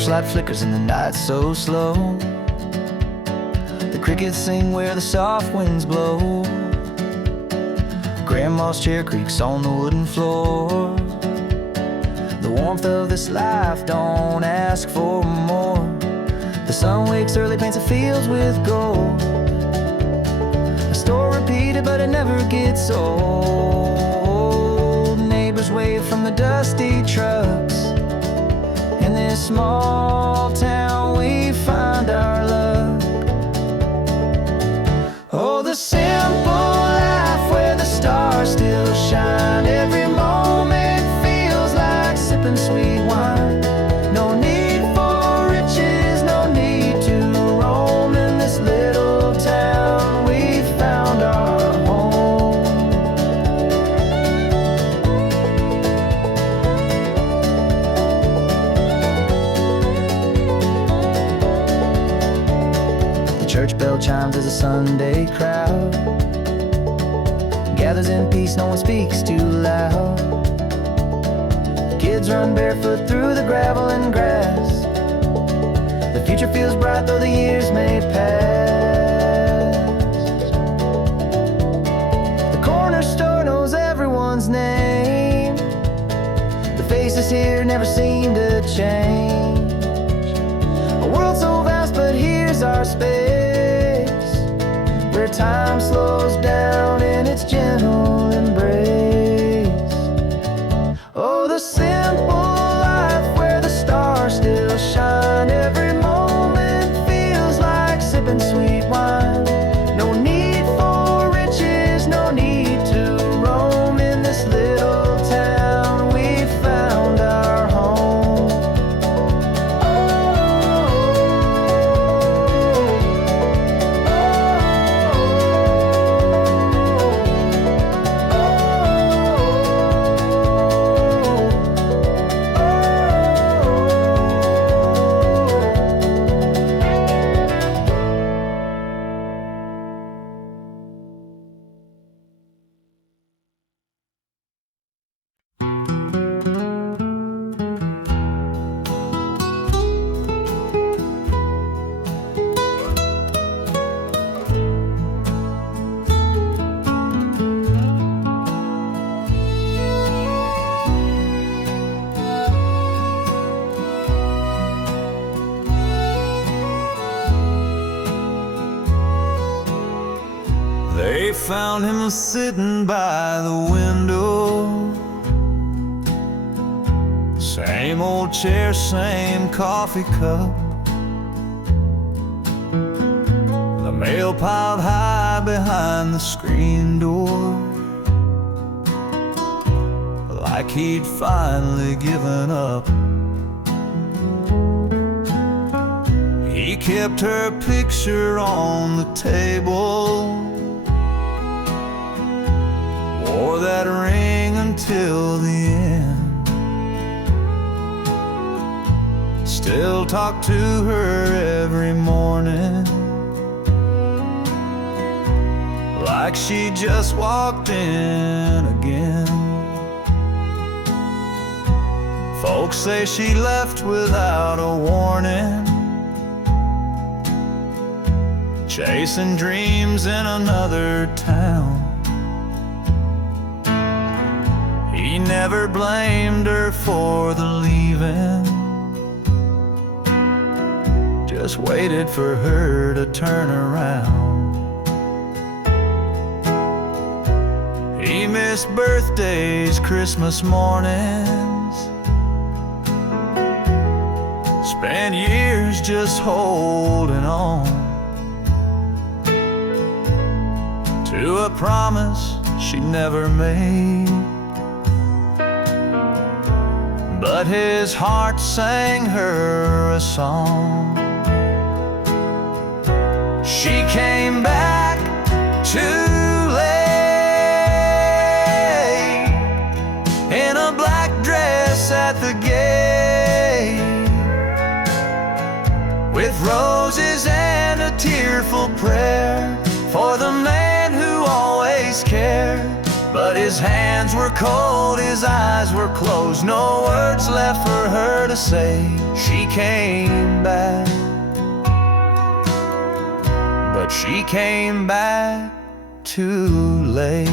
torchlight flickers in the night so slow. The crickets sing where the soft winds blow. Grandma's chair creaks on the wooden floor. The warmth of this life, don't ask for more. The sun wakes early, paints the fields with gold. A story repeated, but it never gets old. Neighbors wave from the dusty trucks. In this small town we find our luck. Oh, the simple life where the stars still shine. Every moment feels like sipping sweet wine. No need for riches, no need to roam. In this little town we found our home. The church bell chimes as a Sunday crowd gathers in peace, no one speaks too loud. Kids run barefoot through the gravel and grass. The future feels bright though the years may pass. The corner store knows everyone's name. The faces here never seem to change. A world so vast, but here's our space, where time slows down in its gentle embrace. Oh, the simple life where the stars still shine. Every moment feels like sipping sweet wine. No need for riches, no need to roam. In this little town we found our home. They found him sitting by the window. Same old chair, same coffee cup. The mail piled high behind the screen door, like he'd finally given up. He kept her picture on the table, wore that ring until the end. Still talk to her every morning, like she just walked in again. Folks say she left without a warning, chasing dreams in another town. He never blamed her for the leaving, just waited for her to turn around. He missed birthdays, Christmas mornings, spent years just holding on to a promise she never made. But his heart sang her a song. She came back too late, in a black dress at the gate, with roses and a tearful prayer for the man who always cared. But his hands were cold, his eyes were closed, no words left for her to say. She came back, but she came back too late.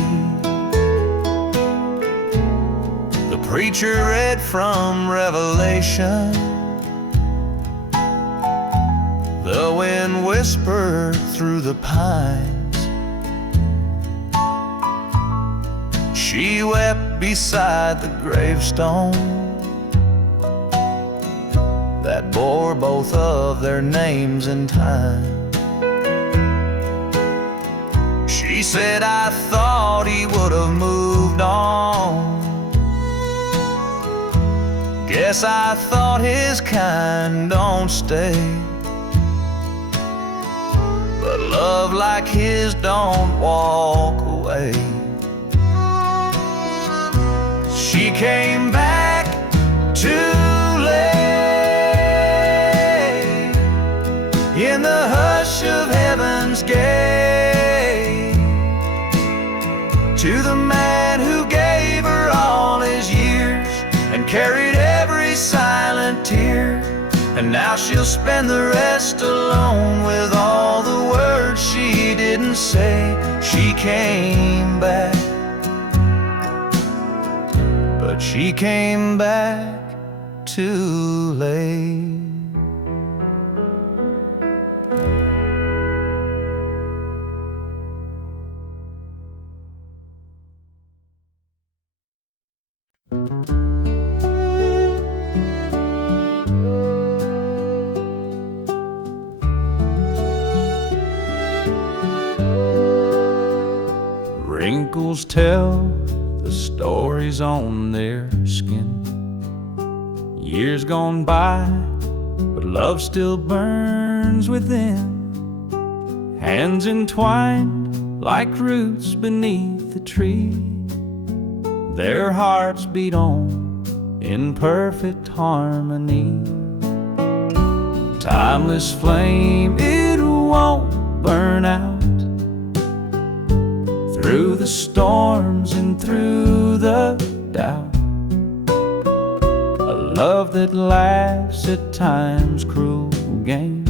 The preacher read from Revelation. The wind whispered through the pines. She wept beside the gravestone that bore both of their names in time. She said, I thought he would have moved on. Guess I thought his kind don't stay. But love like his don't walk away. She came back too late in the hush of heaven's gate, to the man who gave her all his years and carried every silent tear. And now she'll spend the rest alone with all the words she didn't say. She came back, but she came back too late. Wrinkles tell the stories on their skin. Years gone by, but love still burns within. Hands entwined like roots beneath the tree. Their hearts beat on in perfect harmony. Timeless flame, it won't burn out. Through the storms and through the doubt, a love that laughs at time's cruel game,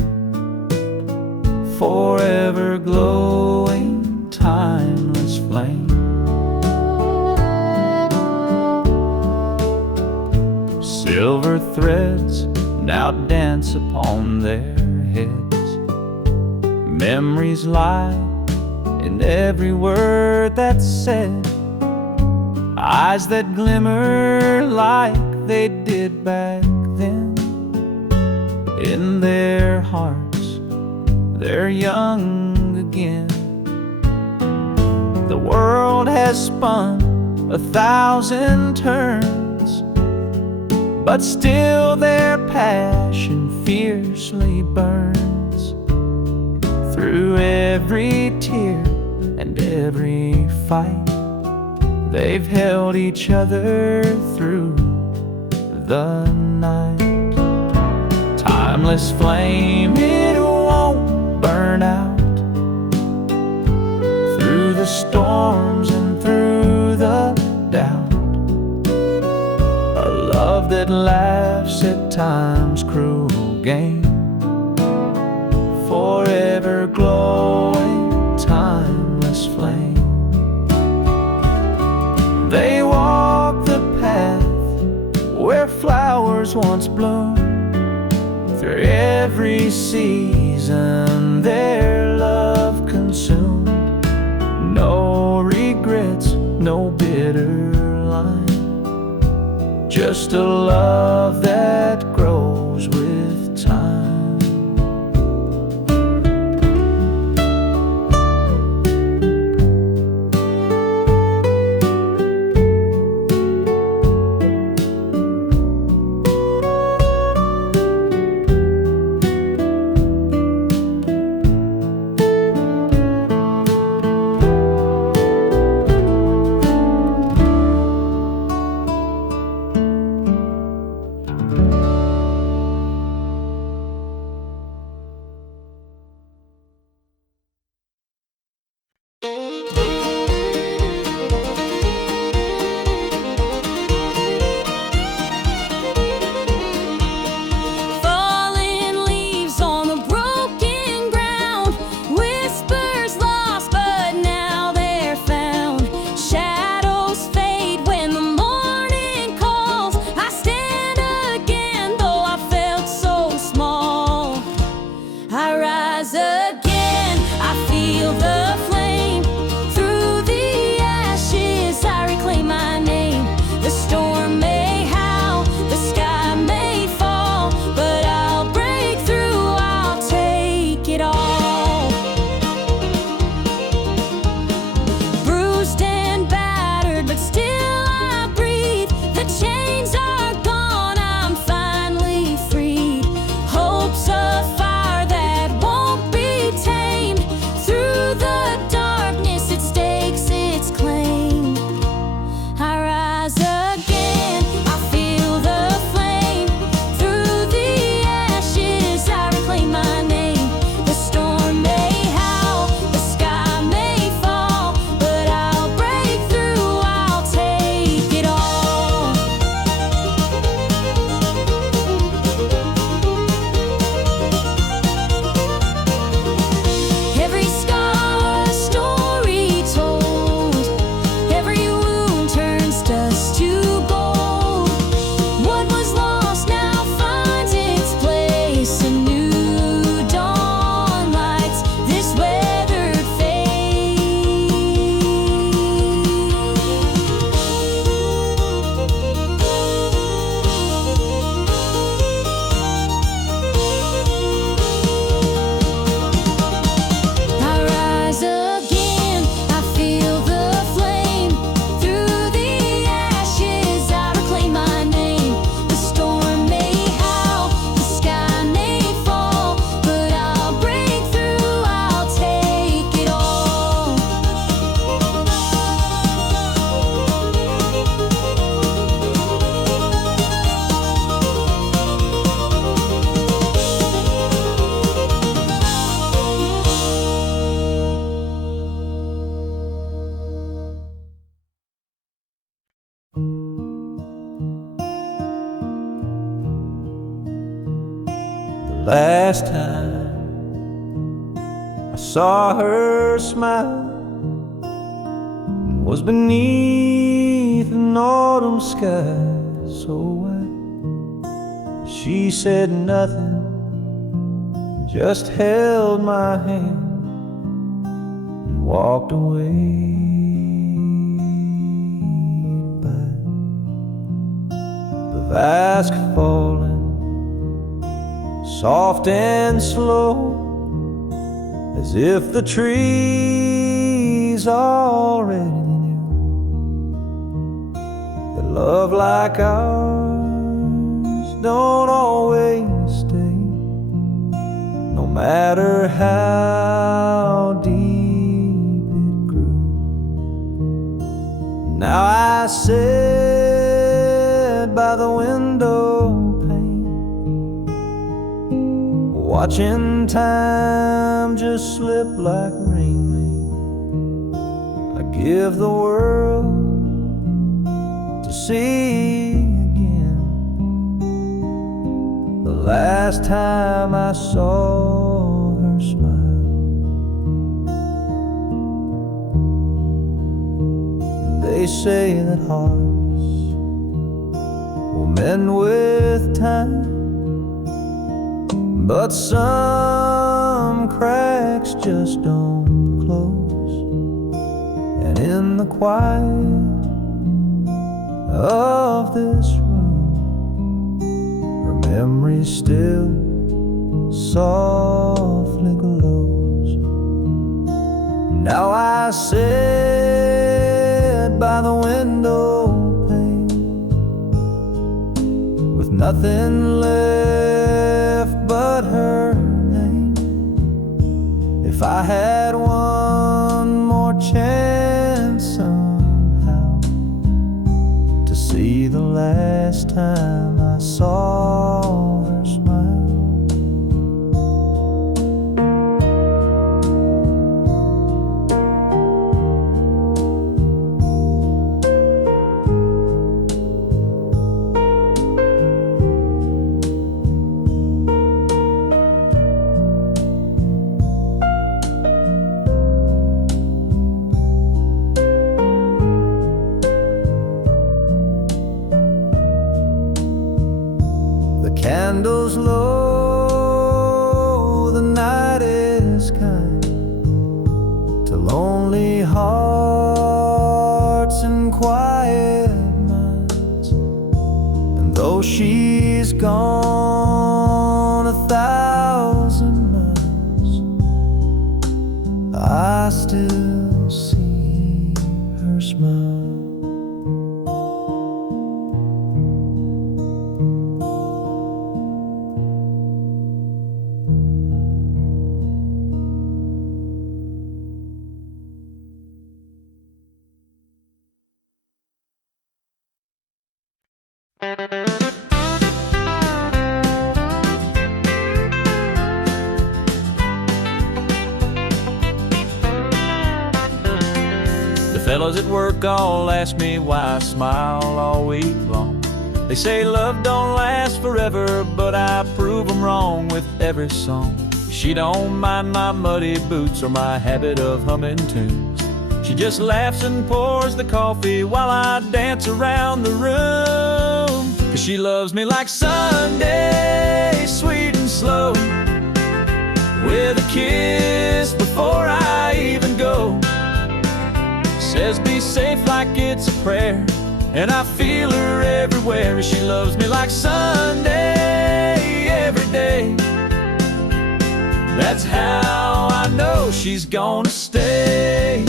forever glowing, timeless flame. Silver threads now dance upon their heads. Memories lie in every word that's said. Eyes that glimmer like they did back then. In their hearts, they're young again. The world has spun 1,000 turns, but still their passion fiercely burns. Through every tear and every fight, they've held each other through the night. Timeless flame, it won't burn out. Through the storms and through the doubt, a love that laughs at time's cruel game, forever glowing, timeless flame. They walk the path where flowers once bloomed. Through every season their love consumed. No regrets, no bitter line, just a love that grows with time. last time I saw her smile was beneath an autumn sky so white. She said nothing, just held my hand and walked away. By the vast falling, soft and slow, as if the trees already knew that love like ours don't always stay, no matter how deep it grew. Now I sit by the window pane, watching time just slip like rain. I give the world to see again the last time I saw her smile. They say that hearts will mend with time, but some cracks just don't close. And in the quiet of this room, her memory still softly glows. Now I sit by the window pane with nothing left but her name. If I had one more chance somehow to see the last time I saw her smile. Candles low, the night is kind to lonely hearts and quiet minds. And though she's gone 1,000 miles, I still see her smile. The fellows at work all ask me why I smile all week long. They say love don't last forever, but I prove them wrong with every song. She don't mind my muddy boots or my habit of humming tunes. She just laughs and pours the coffee while I dance around the room. 'Cause she loves me like Sunday, sweet and slow, with a kiss before I even go. Says be safe like it's a prayer, and I feel her everywhere. She loves me like Sunday, every day. That's how I know she's gonna stay.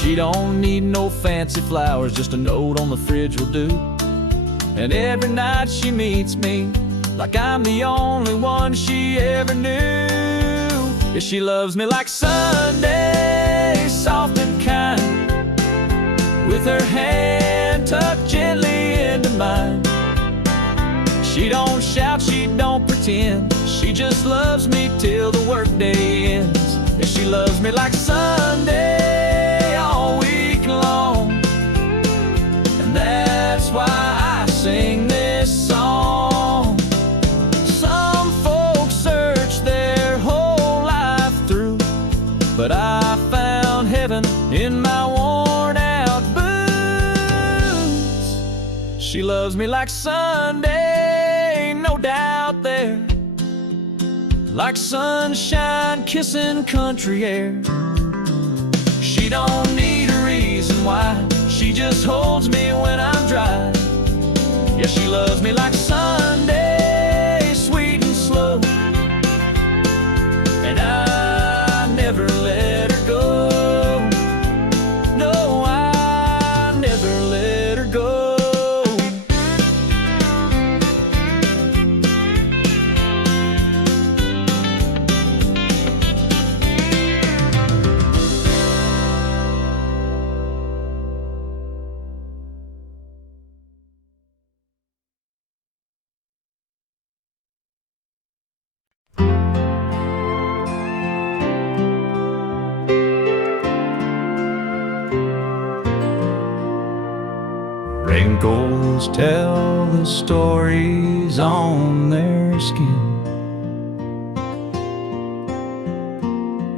She don't need no fancy flowers, just a note on the fridge will do. And every night she meets me like I'm the only one she ever knew. Yeah, she loves me like Sunday, soft and kind, with her hand tucked gently into mine. She don't shout, she don't pretend, she just loves me till the workday ends. Yeah, she loves me like Sunday, loves me like Sunday, no doubt there. Like sunshine kissing country air. She don't need a reason why, she just holds me when I'm dry. Yeah, she loves me like Sunday, sweet and slow. And I never let her go. No, I never let her go. Wrinkles tell the stories on their skin.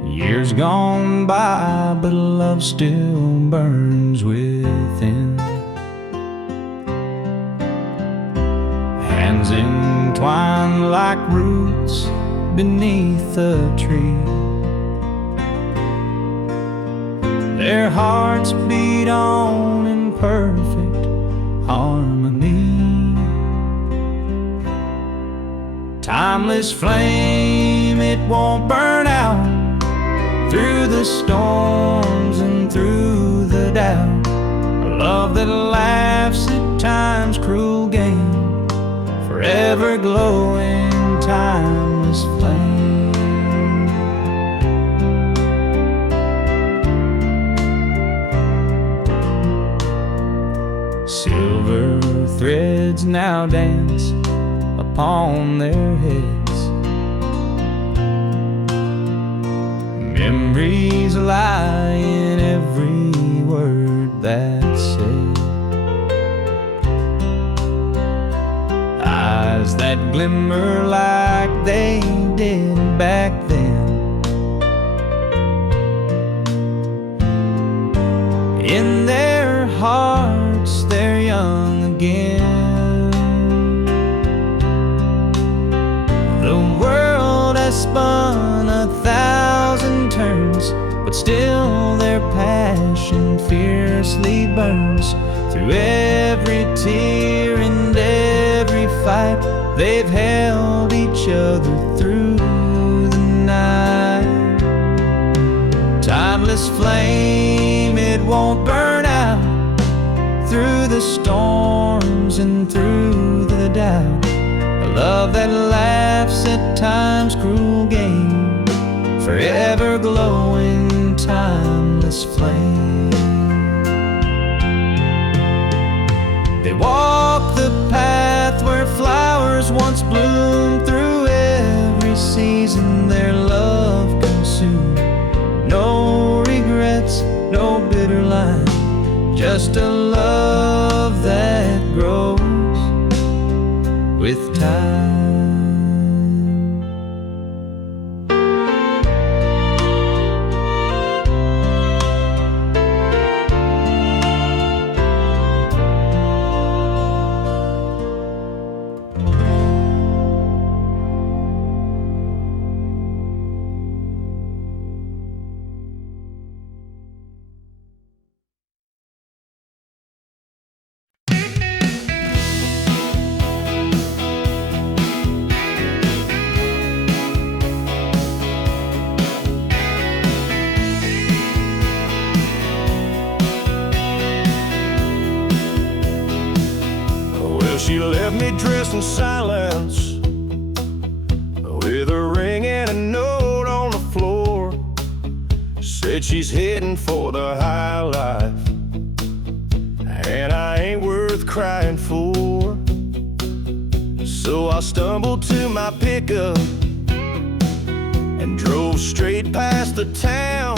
Years gone by, but love still burns within. Hands entwined like roots beneath a tree. Their hearts beat on in perfect harmony. Timeless flame, it won't burn out through the storms and through the doubt. A love that laughs at time's cruel game, forever glowing, timeless flame. Silver threads now dance upon their heads. Memories lie in every word that's said. Eyes that glimmer like they did back then. In their hearts they're young again. The world has spun 1,000 turns, but still their passion fiercely burns. Through every tear and every fight, they've held each other through the night. Timeless flame, it won't burn out through the storms and through the doubt. A love that laughs at time's cruel game, forever glowing, timeless flame. They walk the path where flowers once bloomed. Through every season their love consumed. No regrets, no bitter line, just a love that grows with time. She left me dressed in silence, with a ring and a note on the floor. Said she's heading for the high life, and I ain't worth crying for. So I stumbled to my pickup and drove straight past the town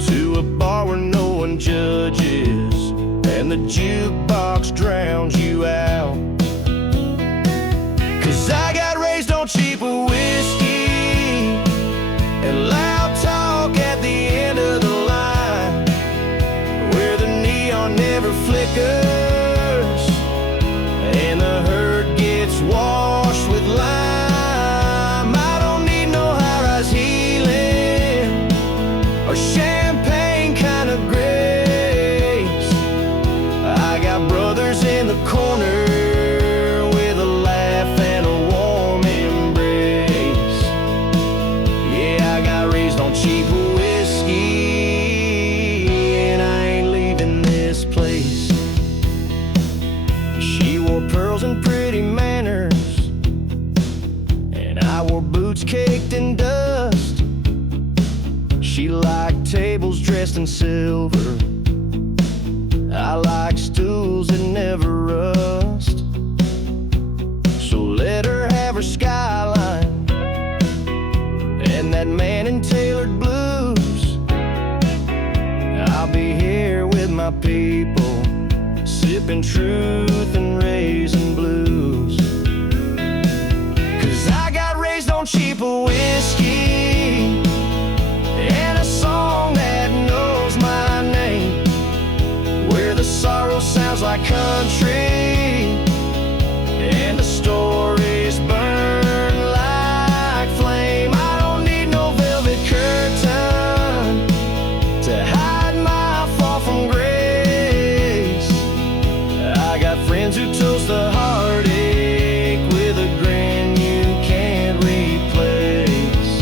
to a bar where no one judges, and the jukebox drowns you out. 'Cause I got raised on cheaper whiskey and loud talk at the end of the line, where the neon never flickered on cheap whiskey, and I ain't leaving this place. She wore pearls and pretty manners, and I wore boots caked in dust. She liked tables dressed in silver, I like stools that never rust. So let her have her skyline and that man in tailored blues. I'll be here with my people, sipping truth and raising blues. 'Cause I got raised on cheaper whiskey and a song that knows my name, where the sorrow sounds like country and the stories burn like flame. I don't need no velvet curtain to hide my fall from grace. I got friends who toast the heartache with a grin you can't replace.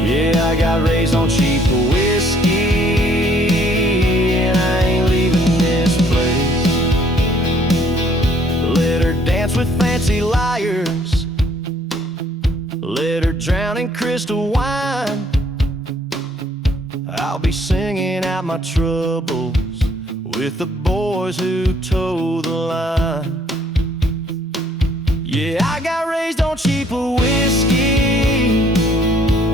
Yeah, I got raised on cheaper whiskey, and I ain't leaving this place. Let her dance with fancy liars, let her drown in crystal wine. I'll be singing out my troubles with the boys who toe the line. Yeah, I got raised on cheaper whiskey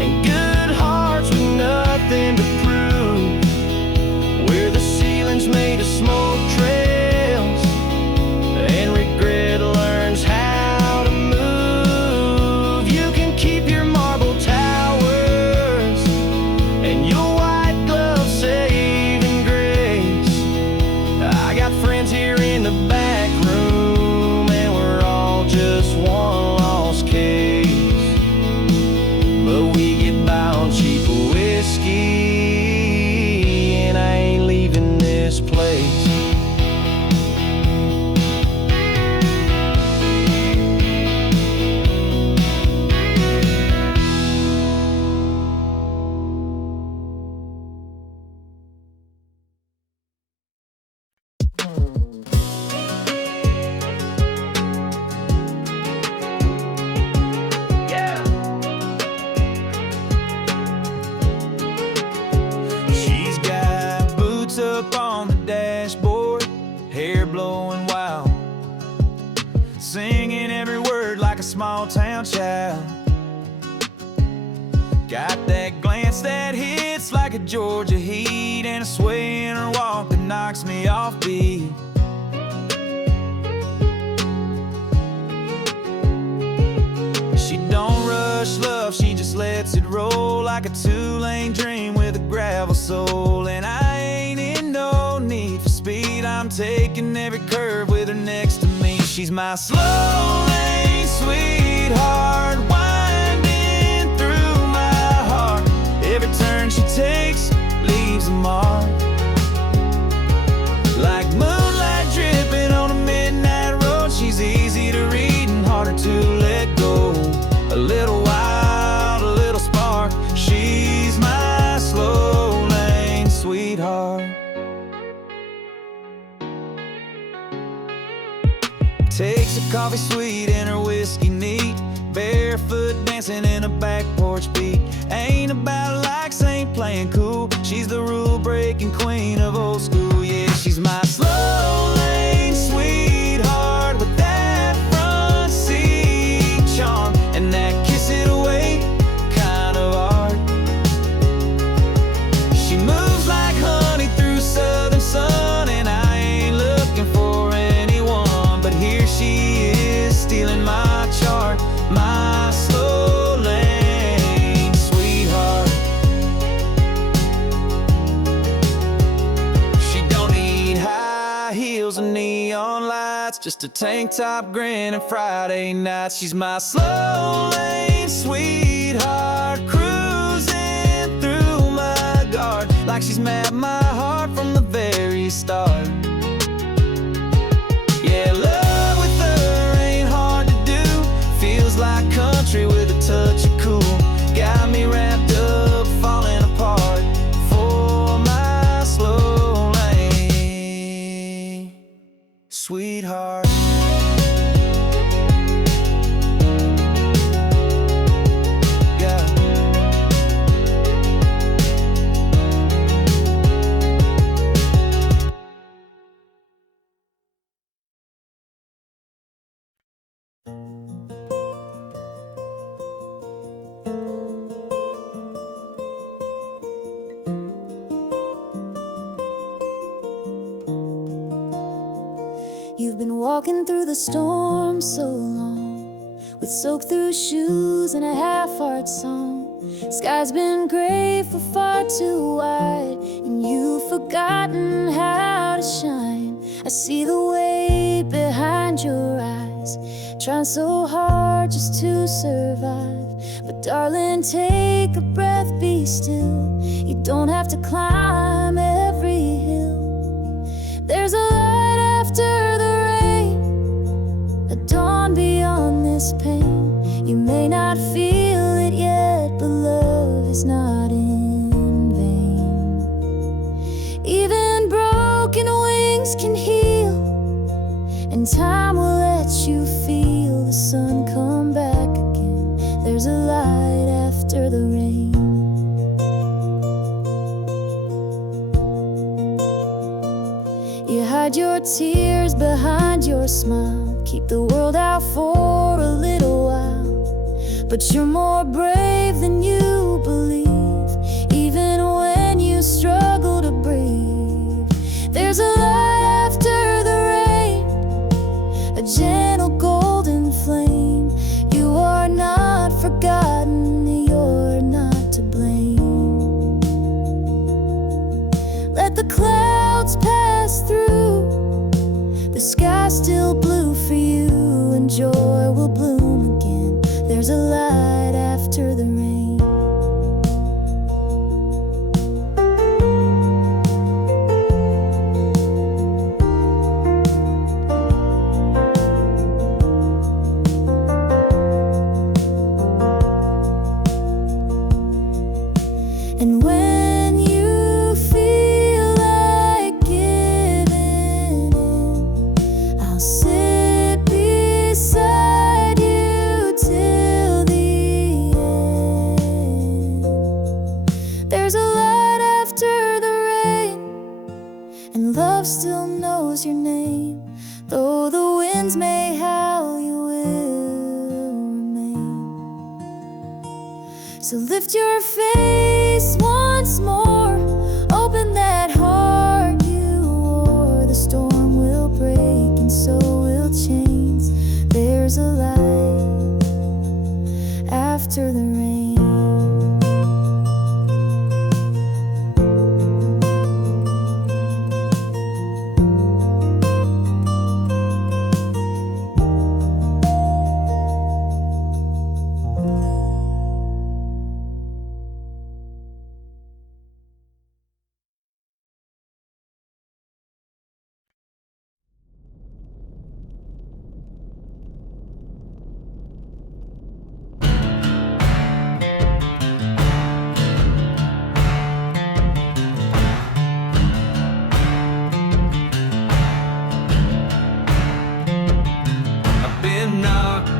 and good hearts with nothing to prove, where the ceiling's made of smoke trails and regret learns how to move. You can keep your marble towers and your white gloves saving grace. I got friends here in the back room, and we're all just one lost case, but we get by on cheaper whiskey, and I ain't leaving this place. She's got boots up on the dashboard, hair blowing wild, singing every word like a small town child. Got that glance that hits like a Georgia heat, and a sway in her walk that knocks me off beat. She don't rush love, she just lets it roll like a two-lane dream with a gravel soul. And I ain't in no need for speed, I'm taking every curve with her next to me. She's my slow lane sweetheart, winding through my heart. Every turn she takes leaves a mark, like moonlight dripping on a midnight road. She's easy to read and harder to let go. A little wild, a little spark. She's my slow lane sweetheart. Takes a coffee sweet and her whiskey neat, barefoot dancing in a back porch beat. Ain't about likes, ain't playing cool. She's the rule-breaking queen of old school. Yeah, she's my slow lane sweetheart with that front seat charm and that kiss it away kind of art. She moves like honey through southern sun, and I ain't looking for anyone, but here she is stealing my chart, my slow lane sweetheart. She don't need high heels and neon lights, just a tank top grin and Friday nights. She's my slow lane sweetheart, cruising through my guard like she's mapped my heart from the very start. Yeah, love with her ain't hard to do, feels like country with a touch of cool. Got me wrapped up walking through the storm so long, with soaked through shoes and a half-heart song. Sky's been gray for far too wide, and you've forgotten how to shine. I see the weight behind your eyes, trying so hard just to survive. But darling, take a breath, be still. You don't have to climb every hill. There's a light after the rain, a dawn beyond this pain. You may not feel it yet, but love is not in vain. Even broken wings can heal, and time will let you feel the sun come back again. There's a light after the rain. You hide your tears behind your smile, keep the world out for a little while. But you're more brave than you believe, even when you struggle to breathe. There's a light after the rain, a gentle golden flame. You are not forgotten, you're not to blame. Let the clouds pass through, the sky's still blue for you, and joy will bloom again. There's a light after the rain. And when you feel like giving in, I'll sit beside you till the end. There's a light after the rain, and love still knows your name. Though the winds may howl, you will remain. So lift your face once more, open that heart you wore. The storm will break and so will chains. There's a light after the rain.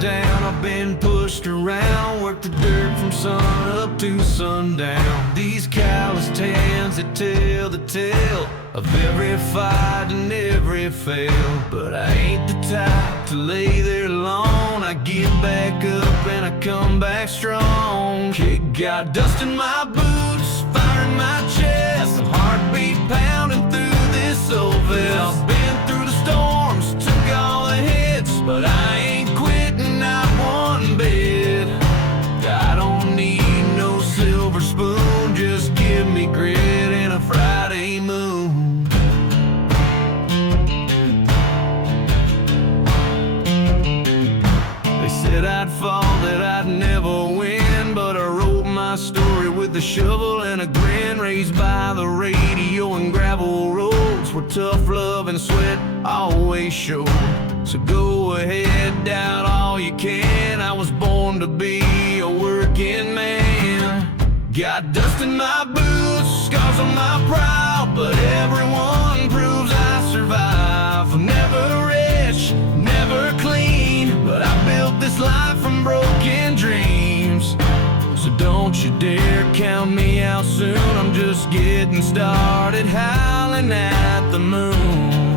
Down, I've been pushed around, worked the dirt from sun up to sundown. These calloused hands that tell the tale of every fight and every fail. But I ain't the type to lay there alone. I get back up and I come back strong. Kick got dust in my boots, fire in my chest, a heartbeat pounding through this old vest. I've been through the storms, took all the hits, but I ain't not one bit. I don't need no silver spoon, just give me grit and a Friday moon. They said I'd fall, that I'd never win, but I wrote my story with a shovel and a grin. Raised by the radio and gravel roads, where tough love and sweat always showed. So go ahead, doubt all you can. I was born to be a working man. Got dust in my boots, scars on my brow, but everyone proves I survive. I'm never rich, never clean, but I built this life from broken dreams. So don't you dare count me out soon. I'm just getting started, howling at the moon.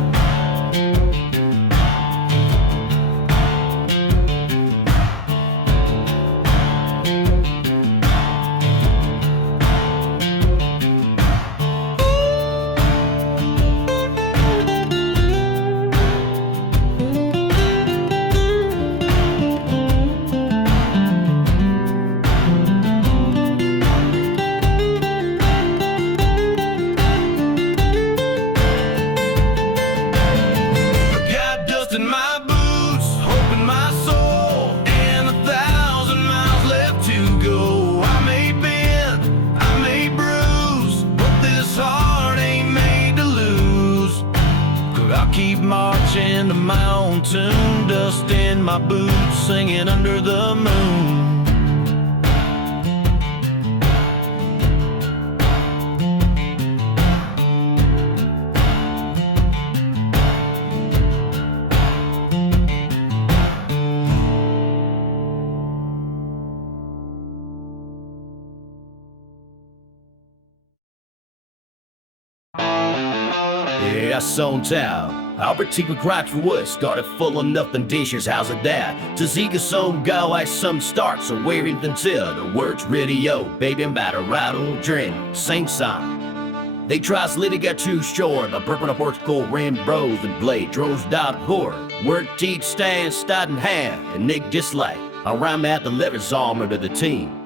my own tune, dust in my boots, singing under the moon. Yeah, Town. Albert T. McGrath for Woods, got it full of nothing dishes, how's it that? Tazika some go I some start, so where even till the words radio, baby matter, rattle, drink, sing song. They tries little get too short, the purple of porch cold ram bros and blade, droves dot horror, word teeth stand, stud in hand, and Nick dislike. Around at the lever's armor to the team.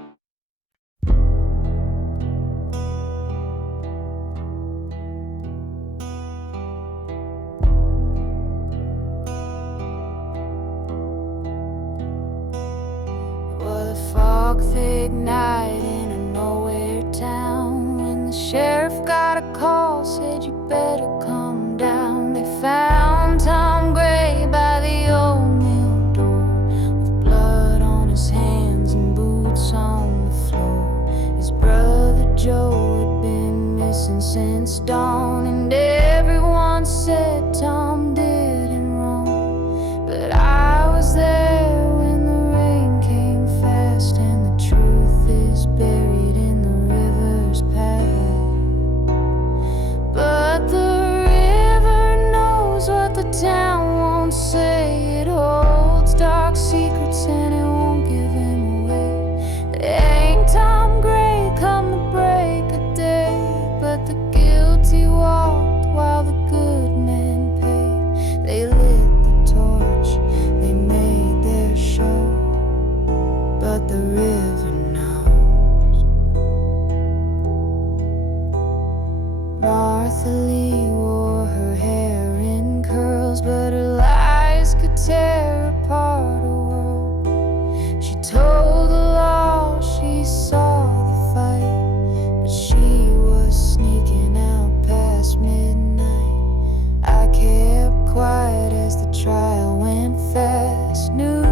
Thick night in a nowhere town, when the sheriff got a call, said you better come down. They found Tom Gray by the old mill door, with blood on his hands and boots on the floor. His brother Joe had been missing since dawn, and everyone said Tom did him wrong. But I was there when the rain came fast, and buried in the river's path. But the river knows what the town won't say. It holds dark secrets and it won't give him away. There ain't Tom Gray come the break of day, but the guilty walked while the good men paid. They lit the torch, they made their show, but the river Martha Lee wore her hair in curls, but her lies could tear apart a world. She told the law she saw the fight, but she was sneaking out past midnight. I kept quiet as the trial went fast, knew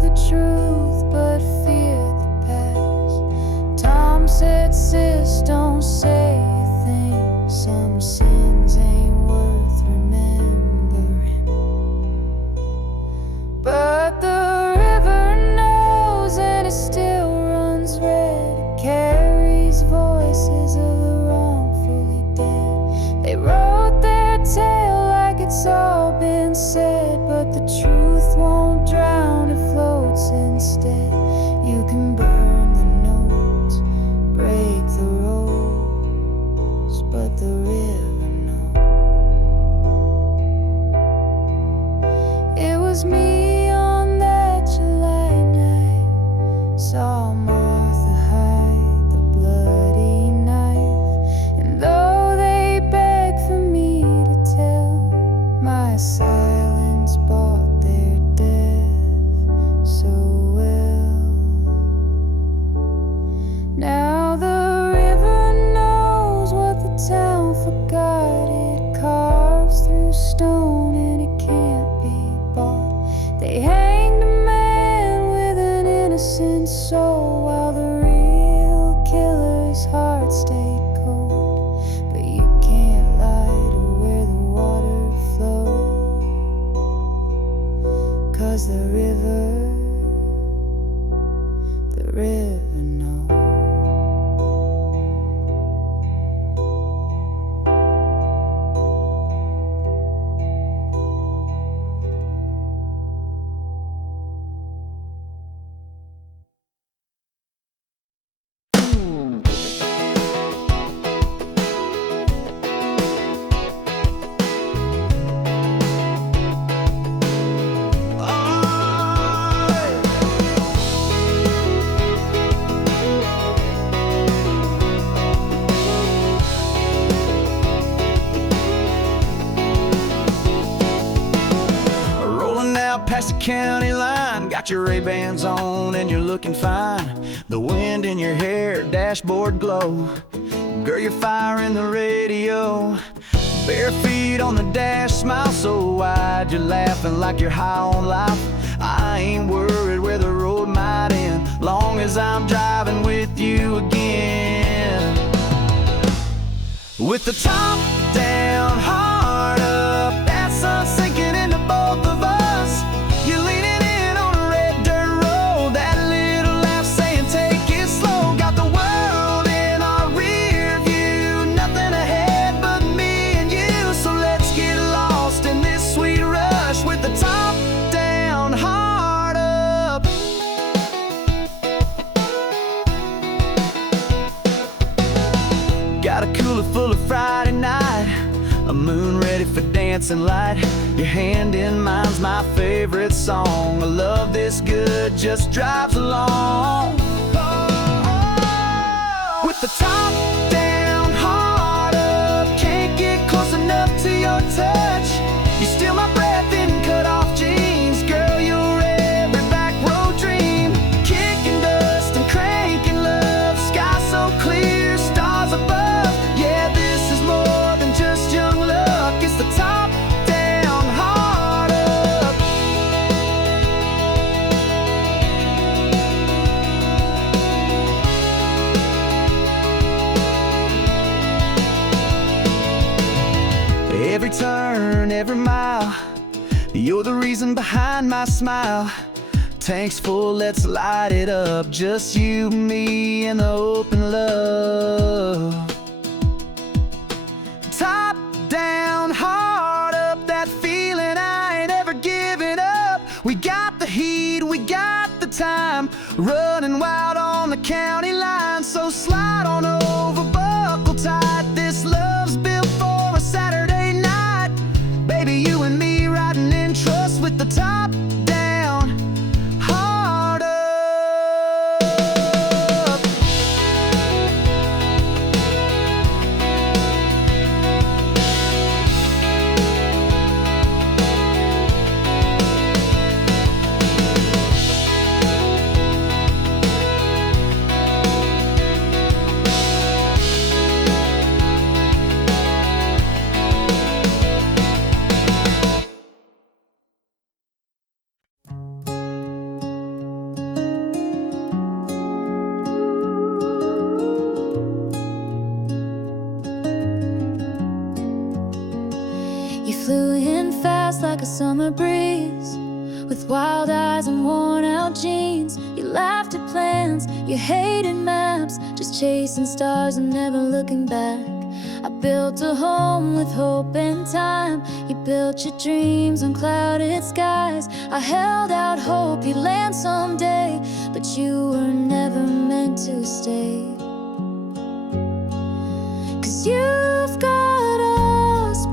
the truth but feared the past. Tom said, sis, don't say a thing. Some sins ain't worth remembering. But the river knows and it still runs red. It carries voices of the wrongfully dead. They wrote their tale like it's all been said, but the truth won't drown, it floats instead. You can burn the notes, break the roads, but the river knows. It was me on that July night, saw Martha hide the bloody knife, and though they begged for me to tell, my silence bought their death so well. Now the river knows what the town forgot. It carves through stone and it can't be bought. They hanged a man with an innocent soul, while the real killer's heart stayed cold. But you can't lie to where the water flows, 'cause the river knows. Past the county line, got your Ray-Bans on and you're looking fine. The wind in your hair, dashboard glow. Girl, you're firing the radio. Bare feet on the dash, smile so wide, you're laughing like you're high on life. I ain't worried where the road might end, long as I'm driving with you again. With the top down, heart up, that sun sinking into both of us. You're leaning in on a red dirt road, that little laugh saying take it slow. Got the world in our rear view, nothing ahead but me and you. So let's get lost in this sweet rush with the top down, heart up. Got a cooler full of Friday night, a moon ready for dancing light. Your hand in mine's my favorite song. A love this good just drives along. With the top down, heart up, can't get close enough to your touch. You steal my breath in cut off jeans, girl, you're every back road dream. Kicking dust and cranking love, sky so clear, stars above. Yeah, this is more than just young luck, it's the top down, heart up. Every turn, every mile, you're the reason behind my smile. Tanks full, let's light it up, just you, me, and the open love. Top down, heart up, that feeling I ain't ever giving up. We got the heat, we got the time, running wild on the county line. So slide on over, buckle tight, this love's built for a Saturday night. Baby, you and me riding in trust with the top down, heart up. You flew in fast like a summer breeze, with wild eyes and worn out jeans. You laughed at plans, you hated maps, just chasing stars and never looking back. I built a home with hope and time. You built your dreams on clouded skies. I held out hope you'd land someday, but you were never meant to stay. 'Cause you've got a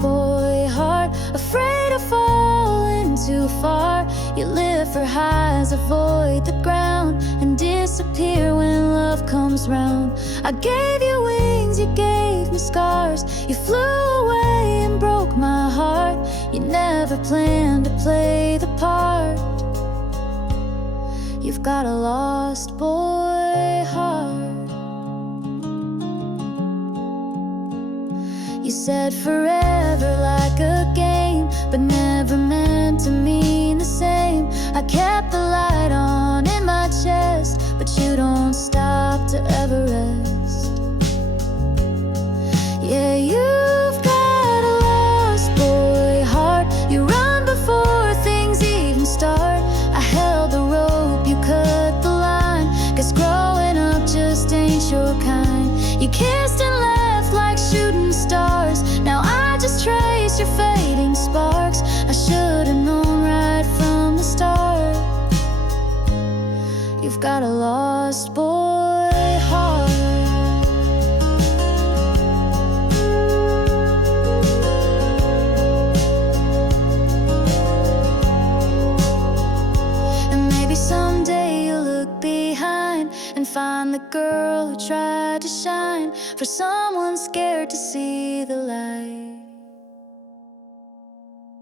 boy heart, afraid of falling too far. You live for highs, avoid the ground, and disappear when love comes round. I gave you wings, you gave me scars. You flew away and broke my heart. You never planned to play the part. You've got a lost boy heart. You said forever like a game, but never meant to mean the same. I kept the light on in my chest, but you don't stop to ever rest. Yeah, you've got a lost boy heart. You run before things even start. I held the rope, you cut the line. Guess growing up just ain't your kind. You kissed and left like shooting stars. Now I just trace your fading sparks. I should've known right from the start. You've got a lost boy heart. And maybe someday you'll look behind and find the girl who tried to shine for someone scared to see the light.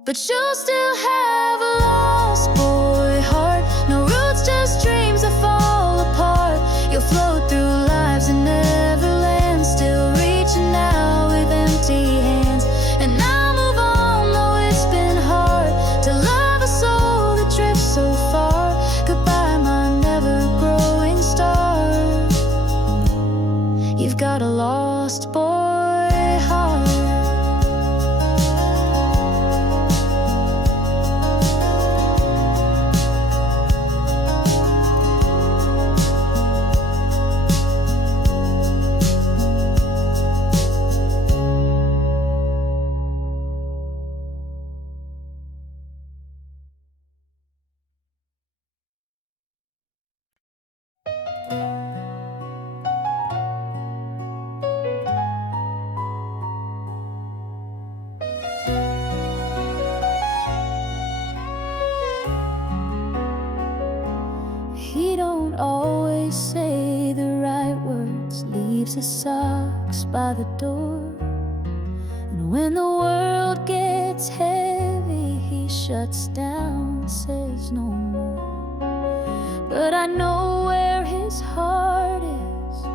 But you'll still have a lost boy heart. No roots, just dreams that fall apart. You'll float through lives and never land, still reaching out with empty hands. And You've got a lost boy heart. He don't always say the right words, leaves his socks by the door. And when the world gets heavy, he shuts down, says no more. But I know where his heart is,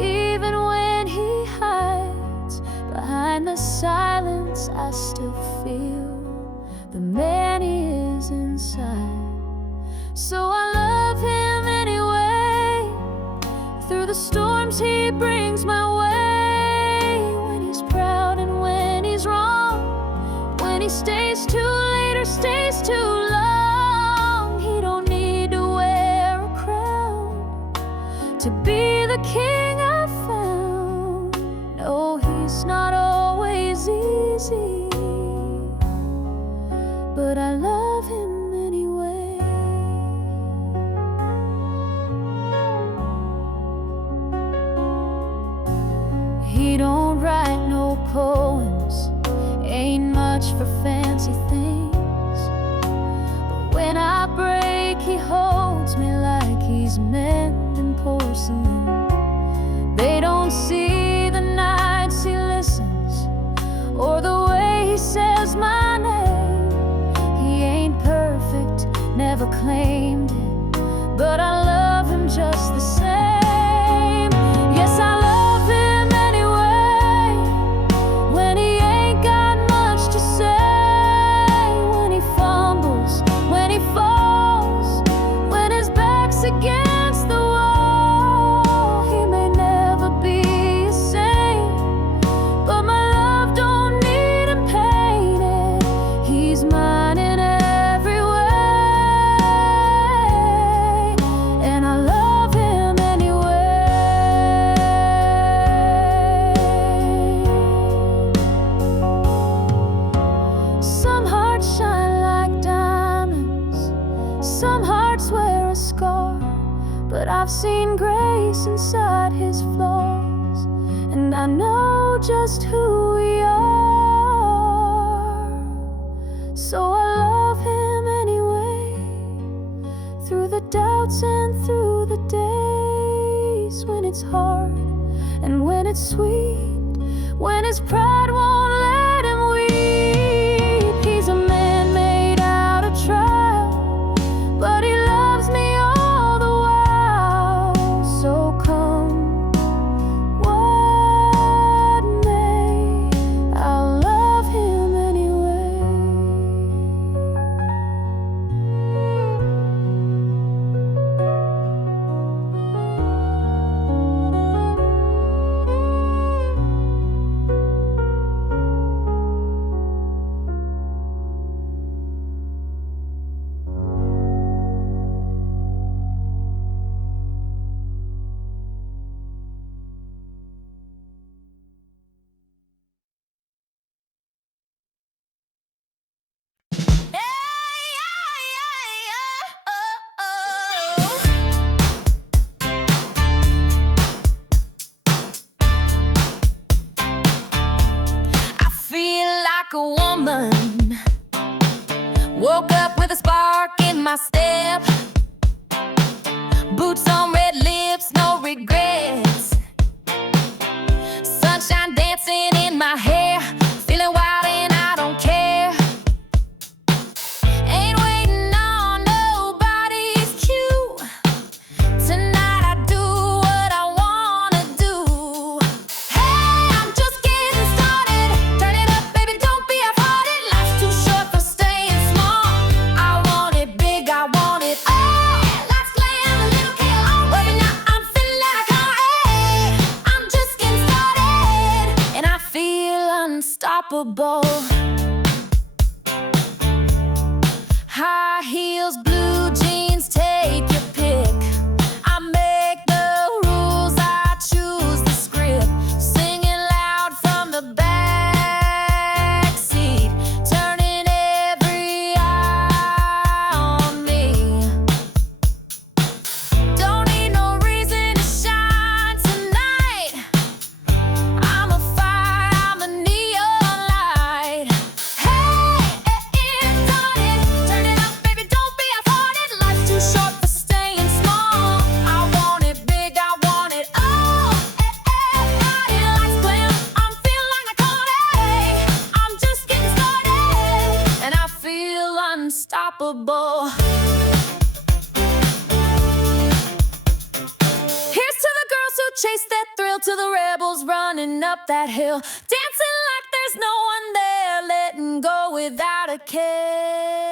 even when he hides behind the silence. I still feel the man he is inside. So I love him anyway, through the storms he brings my way. When he's proud and when he's wrong, when he stays too late or stays too long. He don't need to wear a crown to be the king I found. No, he's not always easy, but I love him anyway. He don't write no poems, ain't much for fancy things. But when I break, he holds me like he's mending porcelain. They don't see the nights he listens, or the way he says my name. He ain't perfect, never claimed it, but I love him just the same. Yes, I love him anyway, when he ain't got much to say. When he fumbles, when he falls, when his back's against the wall. He may never be a saint, but my love don't need him painted. He's mine in every way, and I love him anyway. Some hearts shine like diamonds, some hearts wear a scar, but I've seen grace inside his flaws, and I know just who we are. So I love him anyway, through the doubts and through the days when it's hard and when it's sweet, when his pride won't let him weep. He's a man made out of trial, but he loves me all the while. So come what may, I'll love him anyway. I feel like a woman, woke up with a spark in my step, boots on, red lips, no regrets, sunshine dancing in my hair, feeling wild and I don't care. Ain't waiting on nobody's cue. Tonight I do what I wanna do. Hey, I'm just getting started. Turn it up, baby, don't be half-hearted. Life's too short for staying small. I want it big, I want it all. Let's glam, a little chaos. But now I'm feeling like I'm unstoppable. High heels, blue jeans, take your pick. I make the rules, I choose the script. Singing loud from the back seat, turning every eye on me. Don't need no reason to shine tonight. I'm a fire, I'm a neon light. Hey, it's on it, turn it up, baby, don't be half-hearted. Life's too short for staying small. I want it big, I want it all. Lights glam, I'm feeling iconic. I'm just getting started, and I feel unstoppable. Here's to the girls who chase that thrill, to the rebels running up that hill, dancing like there's no one there, letting go without a care.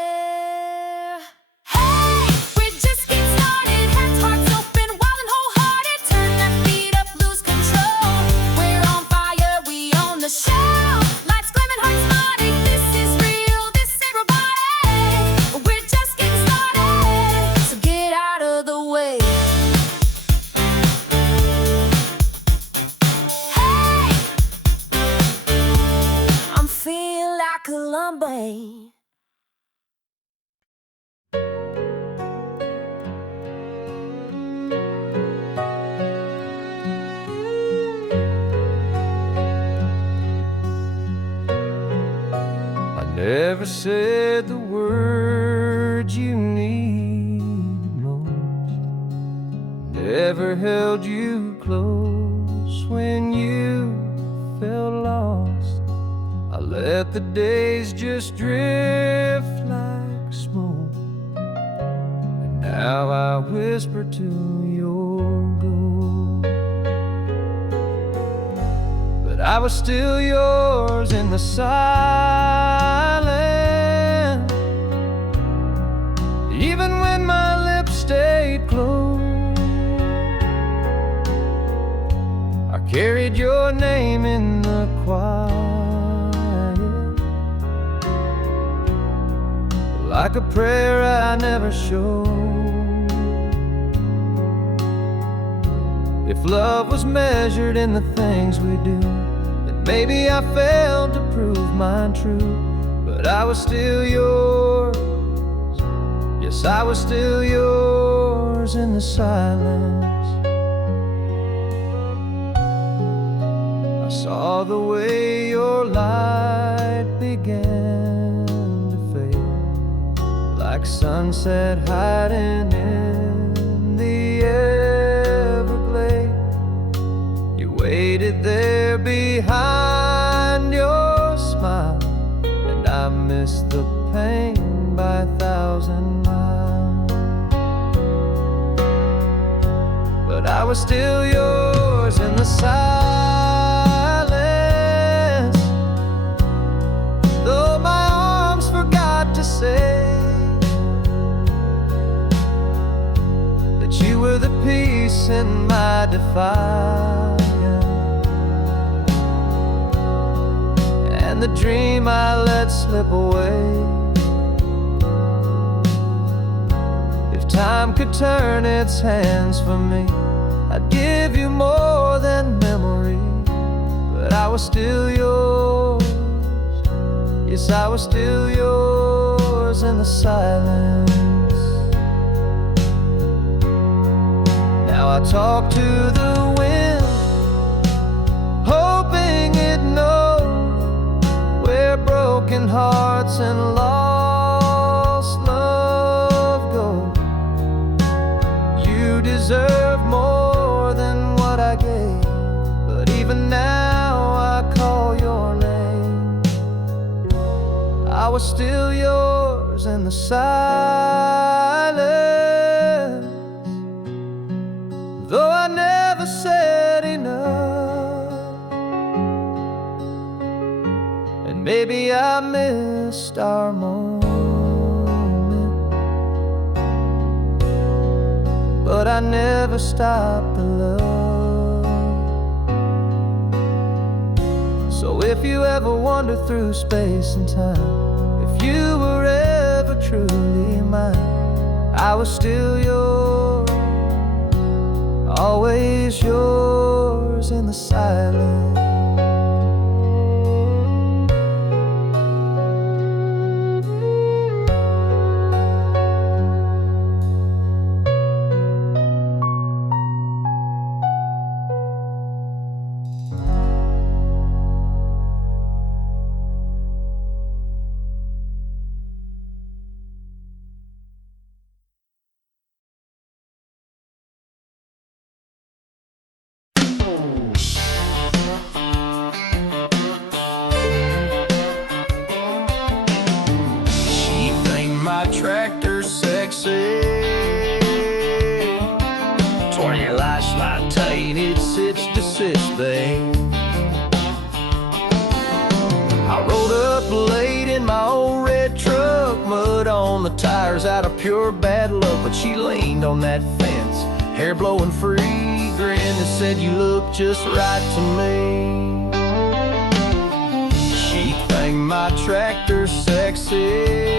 Hey, we're just getting started, heads, hearts open, wild and wholehearted. Turn that beat up, lose control. We're on fire, we own the show. Lights glamming, hearts flooding. This is real, this ain't robotic. We're just getting started, so get out of the way. Hey, I'm feeling like a lumber. I never said the words you need most. Never held you close when you felt lost. I let the days just drift like smoke, and now I whisper to your ghost. But I was still yours in the silence, even when my lips stayed closed. I carried your name in the quiet, like a prayer I never showed. If love was measured in the things we do, then maybe I failed to prove mine true. But I was still yours, yes, I was still yours in the silence. I saw the way your light began to fade, like sunset hiding in the Everglades. You waited there behind your smile, and I missed the pain by 1,000 miles. But I was still yours in the silence, though my arms forgot to say that you were the peace in my defiance, and the dream I let slip away. If time could turn its hands for me, I'd give you more than memory. But I was still yours, yes, I was still yours in the silence. Now I talk to the wind, hoping it knows where broken hearts and lost love go. You deserve more than what I gave, but even now I call your name. I was still yours in the silence, though I never said enough. And maybe I missed our moment, but I never stopped the love. So if you ever wander through space and time, if you were ever truly mine, I was still yours, always yours in the silence. Tractor sexy, 20 lights like tainted sits to sits babe. I rolled up late in my old red truck, mud on the tires out of pure bad luck. But she leaned on that fence, hair blowing free, grinned and said, "You look just right to me." She thanked my tractor sexy.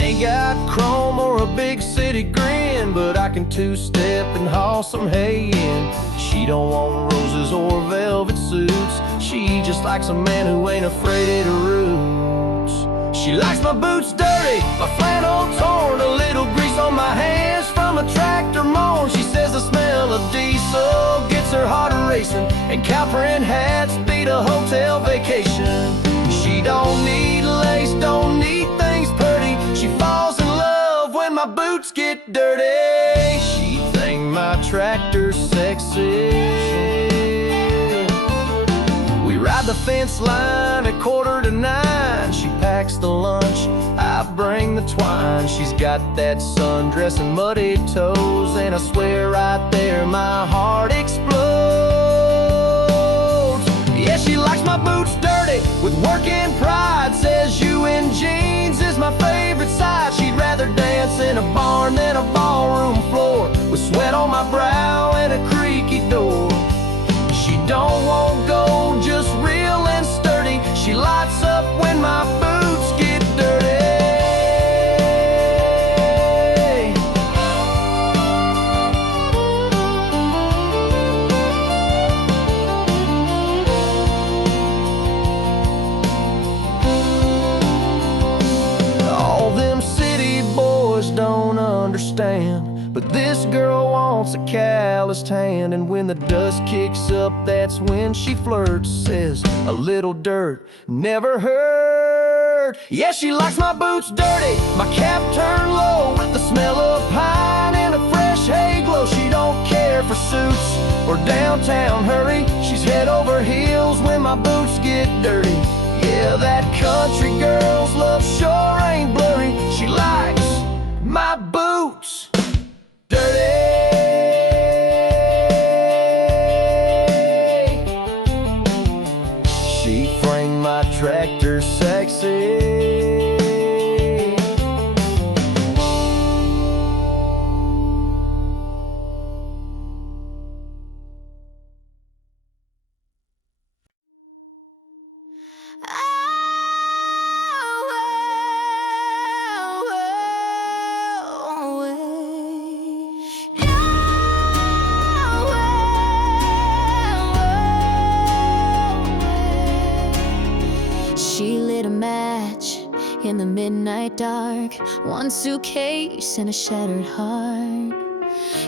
Ain't got chrome or a big city grin, but I can two-step and haul some hay in. She don't want roses or velvet suits, she just likes a man who ain't afraid of the roots. She likes my boots dirty, my flannel torn, a little grease on my hands from a tractor mown. She says the smell of diesel gets her heart racing, and cow print hats beat a hotel vacation. She don't need lace, don't need things pretty, she falls in love when my boots get dirty. She thanked my tractor sexy. We ride the fence line at 8:45. She packs the lunch, I bring the twine. She's got that sundress and muddy toes, and I swear right there my heart explodes. Yeah, she likes my boots dirty with working pride, says you in jeans is my favorite side. She'd rather dance in a barn than a ballroom floor, with sweat on my brow and a creaky door. She don't want gold, just real and sturdy. She lights up when my boots get dirty. Don't understand, but this girl wants a calloused hand. And when the dust kicks up, that's when she flirts, says a little dirt never hurt. Yeah, she likes my boots dirty, my cap turned low, with the smell of pine and a fresh hay glow. She don't care for suits or downtown hurry, she's head over heels when my boots get dirty. Yeah, that country girl's love sure ain't blurry. She likes my boots dirty. She framed my tractor sexy. She lit a match in the midnight dark, one suitcase and a shattered heart.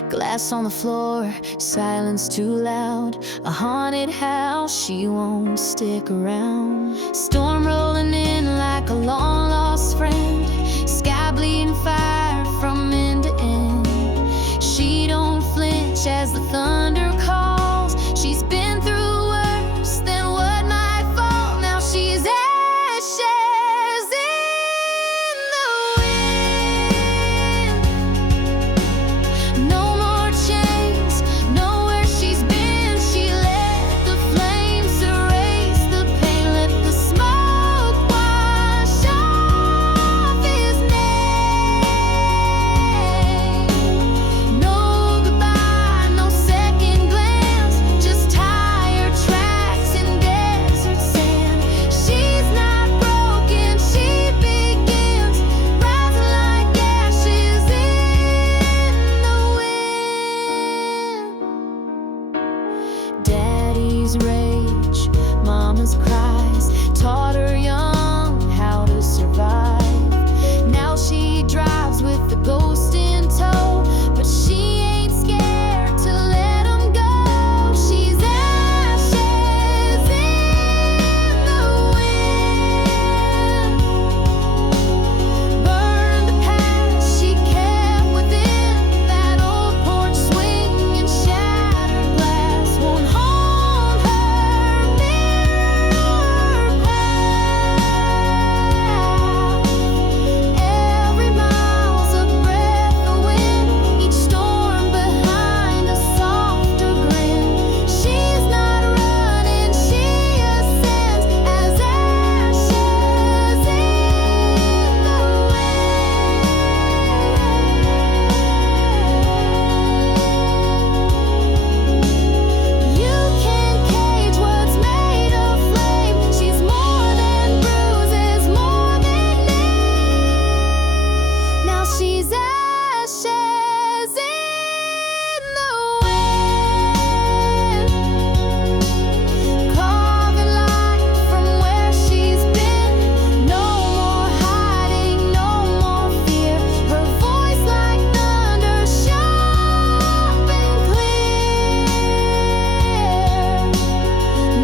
Glass on the floor, silence too loud, a haunted house, she won't stick around. Storm rolling in like a long lost friend, sky bleeding fire from end to end. She don't flinch as the thunder calls, she's been through worse than what might fall. Now she's ashes in the wind. No more chains, know where she's been. She let the flames erase the pain, let the smoke wash off baby's rage, mama's cries taught her young how to survive. Now she drives with the ghost in tow, but she ain't scared to let him go. She's ashes in the wind, burned the past she kept within. That old porch swinging shattered glass won't haunt her mirror path. Every mile's a breath of wind, each storm behind a softer grin. She's not running, she ascends as ashes in the wind. You can't cage what's made of flame. She's more than bruises, more than name. Now she's ashes in the wind, carving light from where she's been. No more hiding, no more fear. Her voice like thunder, sharp and clear.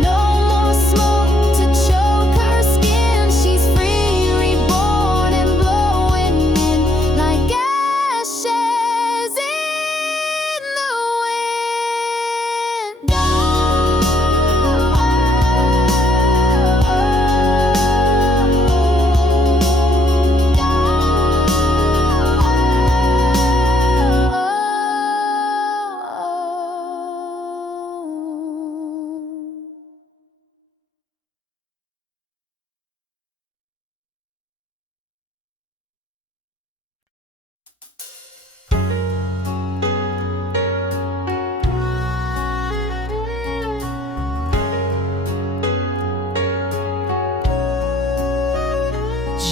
No more smoke to choke her skin. She's free, reborn and blowing in like ashes in the wind.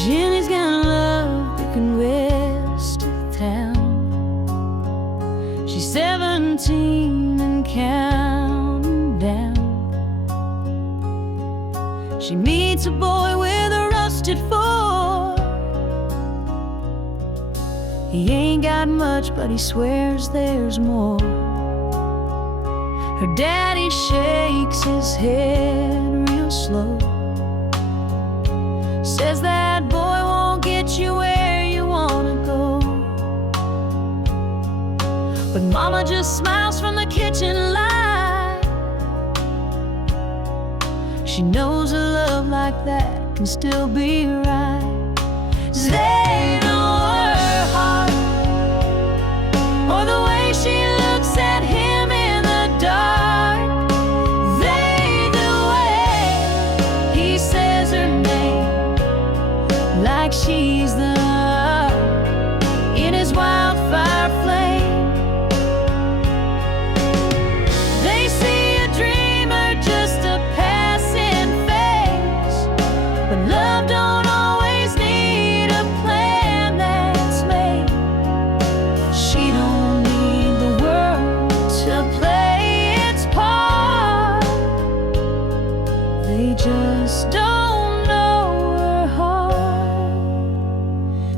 Jenny's got love that can west of town. She's 17 and counting down. She meets a boy with a rusted Ford. He ain't got much, but he swears there's more. Her daddy shakes his head real slow, says that boy won't get you where you wanna go. But mama just smiles from the kitchen light. She knows a love like that can still be right. They know her heart, or the way she looks at him in the dark. They the way he says her name, like she's the in his wildfire flame. They see a dreamer, just a passing phase, but love don't always need a plan that's made. She don't need the world to play its part. They just don't know her heart.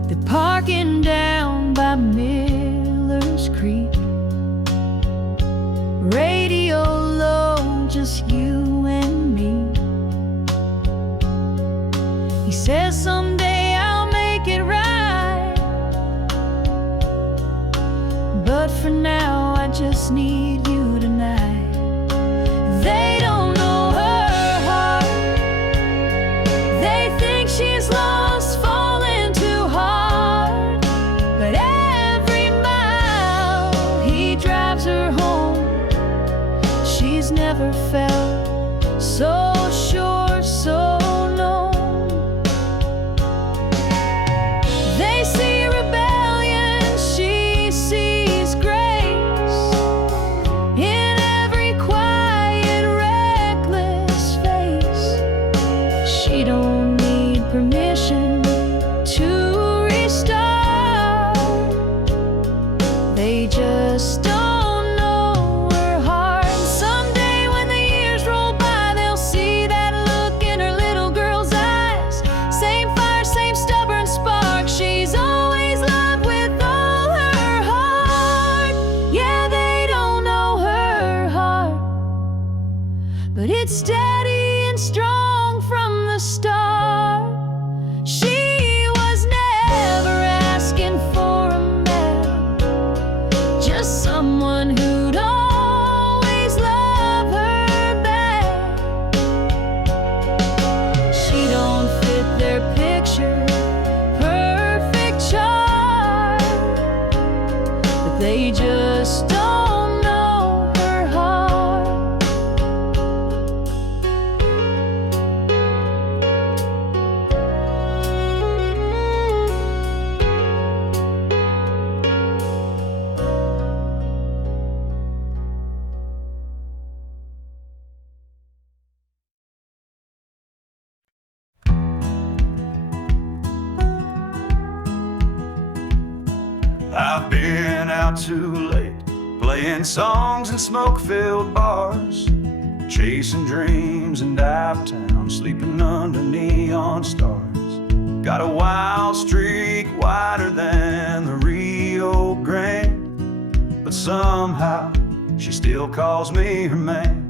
They're parking down by Miller's Creek, radio low, just you and me. He says someday I'll make it right, but for now I just need you tonight. They don't know her heart. They think she's lost, falling too hard. But every mile he drives her home, she's never felt so sure, so known. They see rebellion, she sees grace in every quiet, reckless face. She don't need permission to restart. They just don't know her heart. Someday when the years stayed steady and strong from the start. She was never asking for a man, just someone who'd always love her back. She don't fit their picture perfect chart, but they just don't know her heart. I've been out too late, playing songs in smoke-filled bars, chasing dreams in downtown, sleeping under neon stars. Got a wild streak wider than the Rio Grande, but somehow she still calls me her man.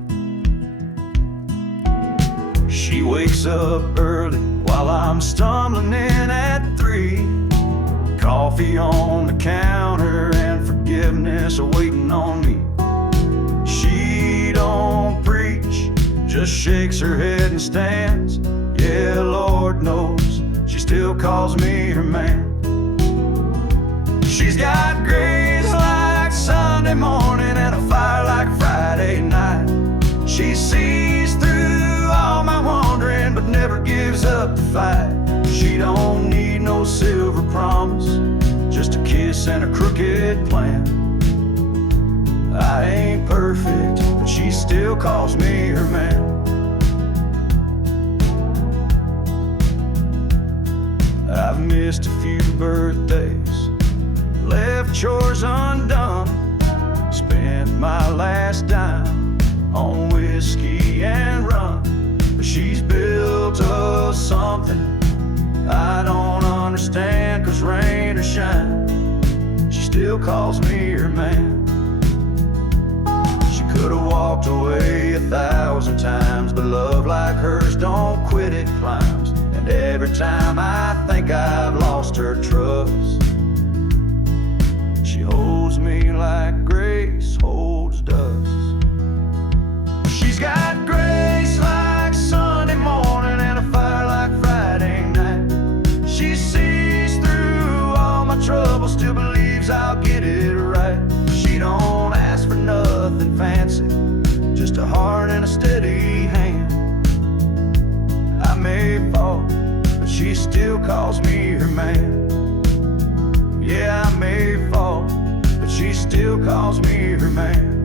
She wakes up early while I'm stumbling in at 3. Coffee on the counter and forgiveness awaiting on me. She don't preach, just shakes her head and stands. Yeah, Lord knows, she still calls me her man. She's got grace like Sunday morning and a fire like Friday night. She sees through all my wandering but never gives up the fight. She don't need no silver promise, just a kiss and a crooked plan. I ain't perfect, but she still calls me her man. I've missed a few birthdays, left chores undone, spent my last dime on whiskey and rum. But she's built us something I don't understand, 'cause rain or shine, she still calls me her man. She could've walked away 1,000 times, but love like hers don't quit, it climbs. And every time I think I've lost her trust, she holds me like grace holds dust. She's got grace like Sunday morning and a fire like Friday night. She sees through all my trouble, still believes I'll get it right. She don't ask for nothing fancy, just a heart and a steady hand. I may fall, but she still calls me her man. Yeah, I may fall, but she still calls me her man.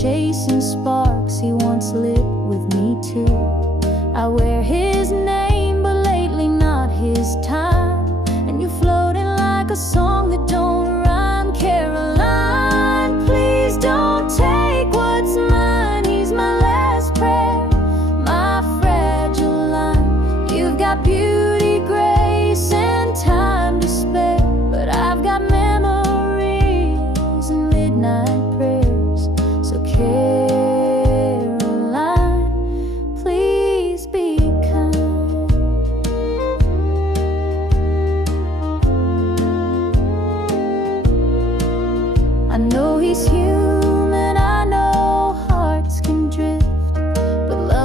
Chasing sparks, he once lit with me too. I wear his name, but lately not his time. And you're floating like a song that don't rhyme. Caroline, please don't take what's mine. He's my last prayer, my fragile line. You've got beauty, grace, and time to spare, but I've got memories and midnight prayers. So Caroline, please be kind.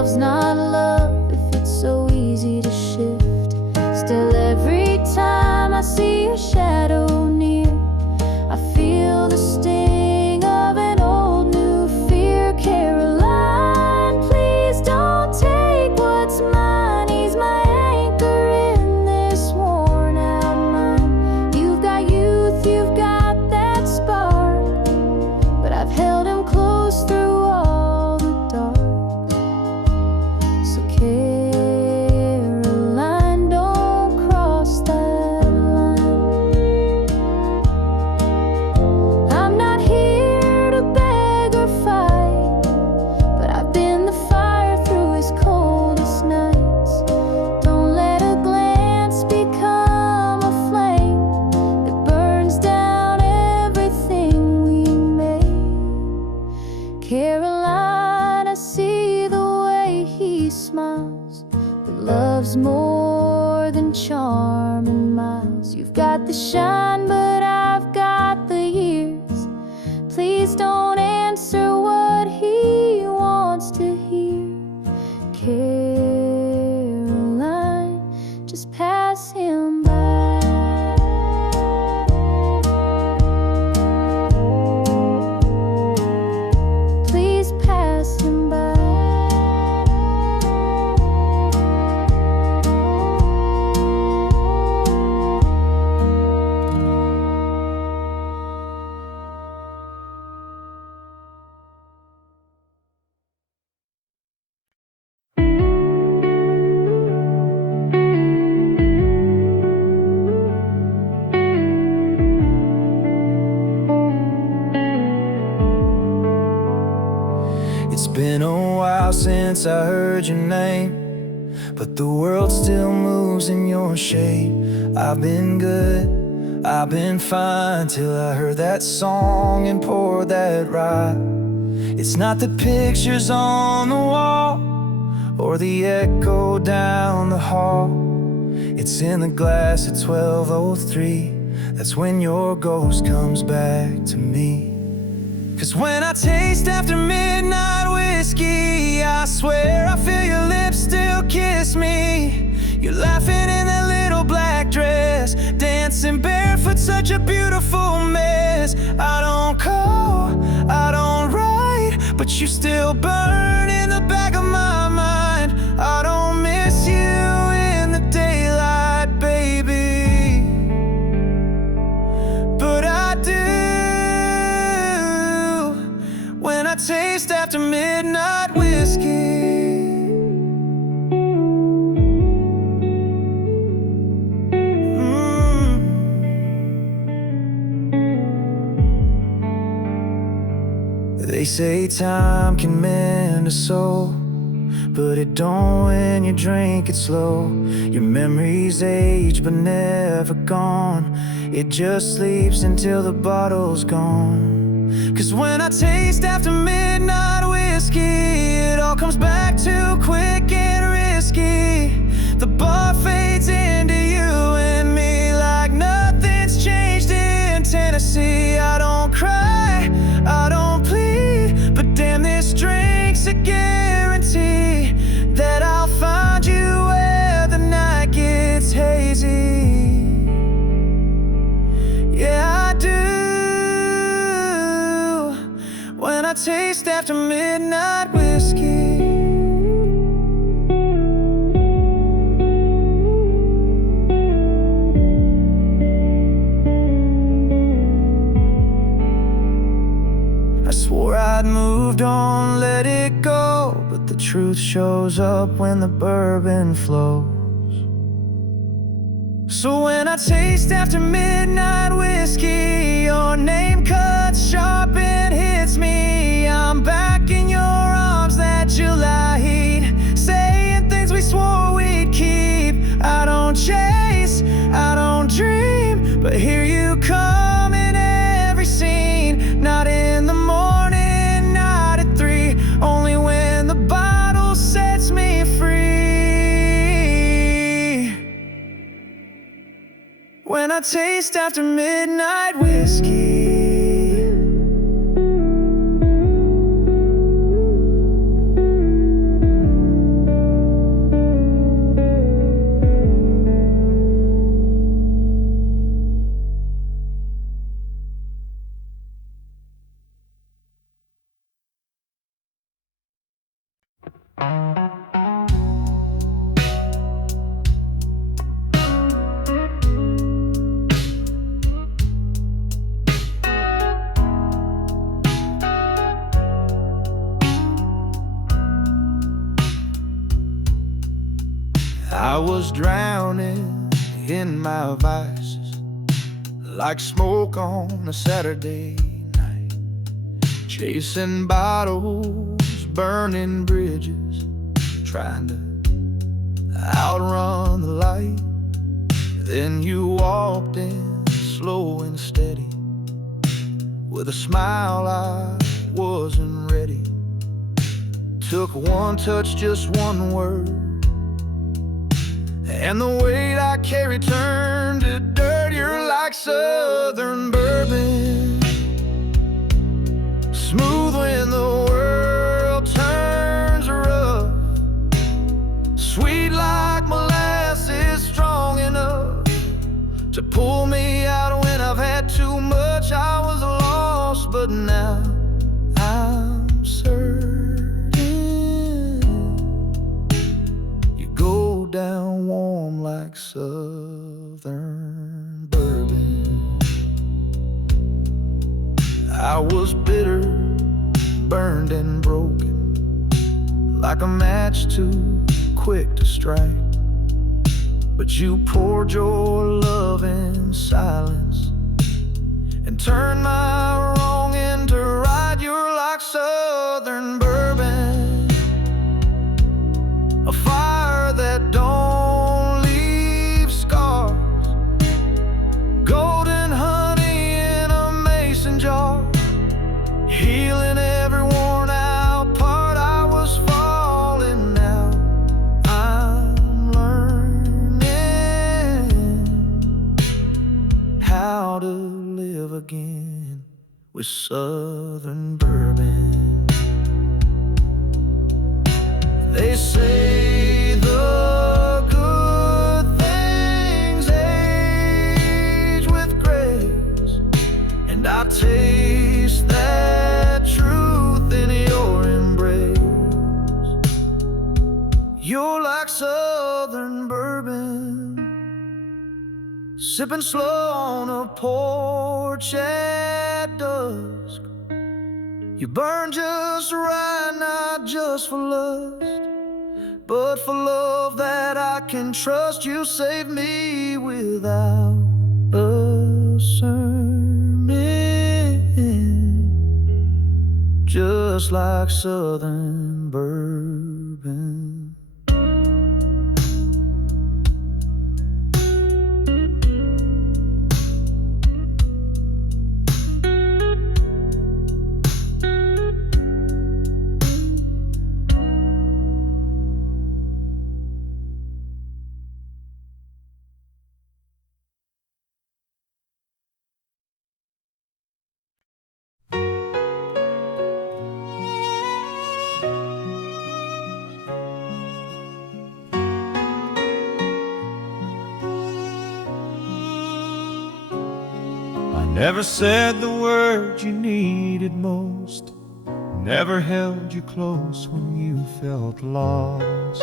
love's not love if it's so easy to shift. Still, every time I see your shadow near, I feel the sting of an old new fear. Caroline, please don't take what's mine. Ease my anchor in this worn out mind. You've got youth, you've got that spark, but I've held him close through all the dark. So Caroline, don't cross that line. I'm not here to beg or fight, but I've been the fire through his coldest nights. Don't let a glance become a flame that burns down everything we made. Caroline, I see the way he smiles, but love's more than charm and miles. You've got the shine, but I've got the years. Please don't answer what he wants to hear. Caroline, just pass him by. Please pass him by. It's been a while since I heard your name, but the world still moves in your shape. I've been good, I've been fine, till I heard that song and poured that ride. It's not the pictures on the wall or the echo down the hall. It's in the glass at 12:03. That's when your ghost comes back to me. 'Cause when I taste after midnight whiskey, I swear I feel your lips still kiss me. You're laughing in that little black dress, dancing barefoot, such a beautiful mess. I don't call, I don't write, but you still burn in the back of my mind. I don't miss you in the daylight, baby, but I do when I taste after midnight whiskey. They say time can mend a soul, but it don't when you drink it slow. Your memories age but never gone. It just sleeps until the bottle's gone. 'Cause when I taste after midnight whiskey, it all comes back too quick and risky. The bar fades into you and me like nothing's changed in Tennessee. I don't cry, I don't plead, but damn, this drink's a guarantee that I'll find you where the night gets hazy. Yeah, I do when I taste after midnight whiskey. I swore I'd moved on, let it go, but the truth shows up when the bourbon flows. So when I taste after midnight whiskey, your name cuts sharp and hits me. I'm back in your arms that July heat, saying things we swore we'd keep. I don't chase, I don't dream, but here you come in every scene. Not in the morning, not at 3, only when the bottle sets me free. When I taste after midnight whiskey. I was drowning in my vices, like smoke on a Saturday night, chasing bottles, burning bridges, trying to outrun the light. Then you walked in slow and steady, with a smile I wasn't ready. Took one touch, just one word, and the weight I carried turned to dirt. You're like Southern bourbon, smooth when the world turns rough, sweet like molasses, strong enough to pull me out when I've had too much. I was lost, but now I'm certain you go down warm like Southern bourbon. I was bitter, burned and broken, like a match too quick to strike. But you poured your love in silence and turned my wrong into right. You're like Southern bourbon, a fire that don't leave scars, golden honey in a mason jar, healing every worn out part. I was falling, now I'm learning how to live again with Southern bourbon. They say the good things age with grace, and I taste that truth in your embrace. You're like Southern bourbon, sipping slow on a porch at dusk. You burn just right, not just for lust, but for love that I can trust. You save me without a sermon, just like Southern bourbon. Never said the word you needed most, never held you close when you felt lost.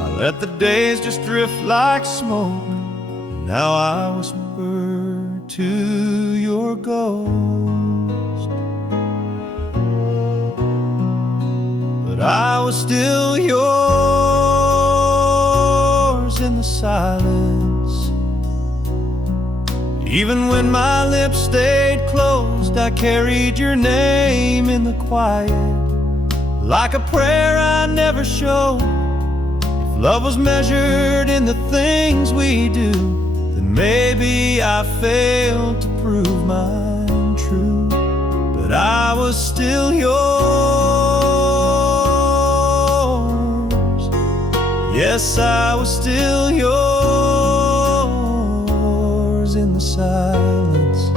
I let the days just drift like smoke, and now I whisper to your ghost. But I was still yours in the silence. Even when my lips stayed closed, I carried your name in the quiet, like a prayer I never showed. If love was measured in the things we do, then maybe I failed to prove mine true. But I was still yours. Yes, I was still yours in the silence.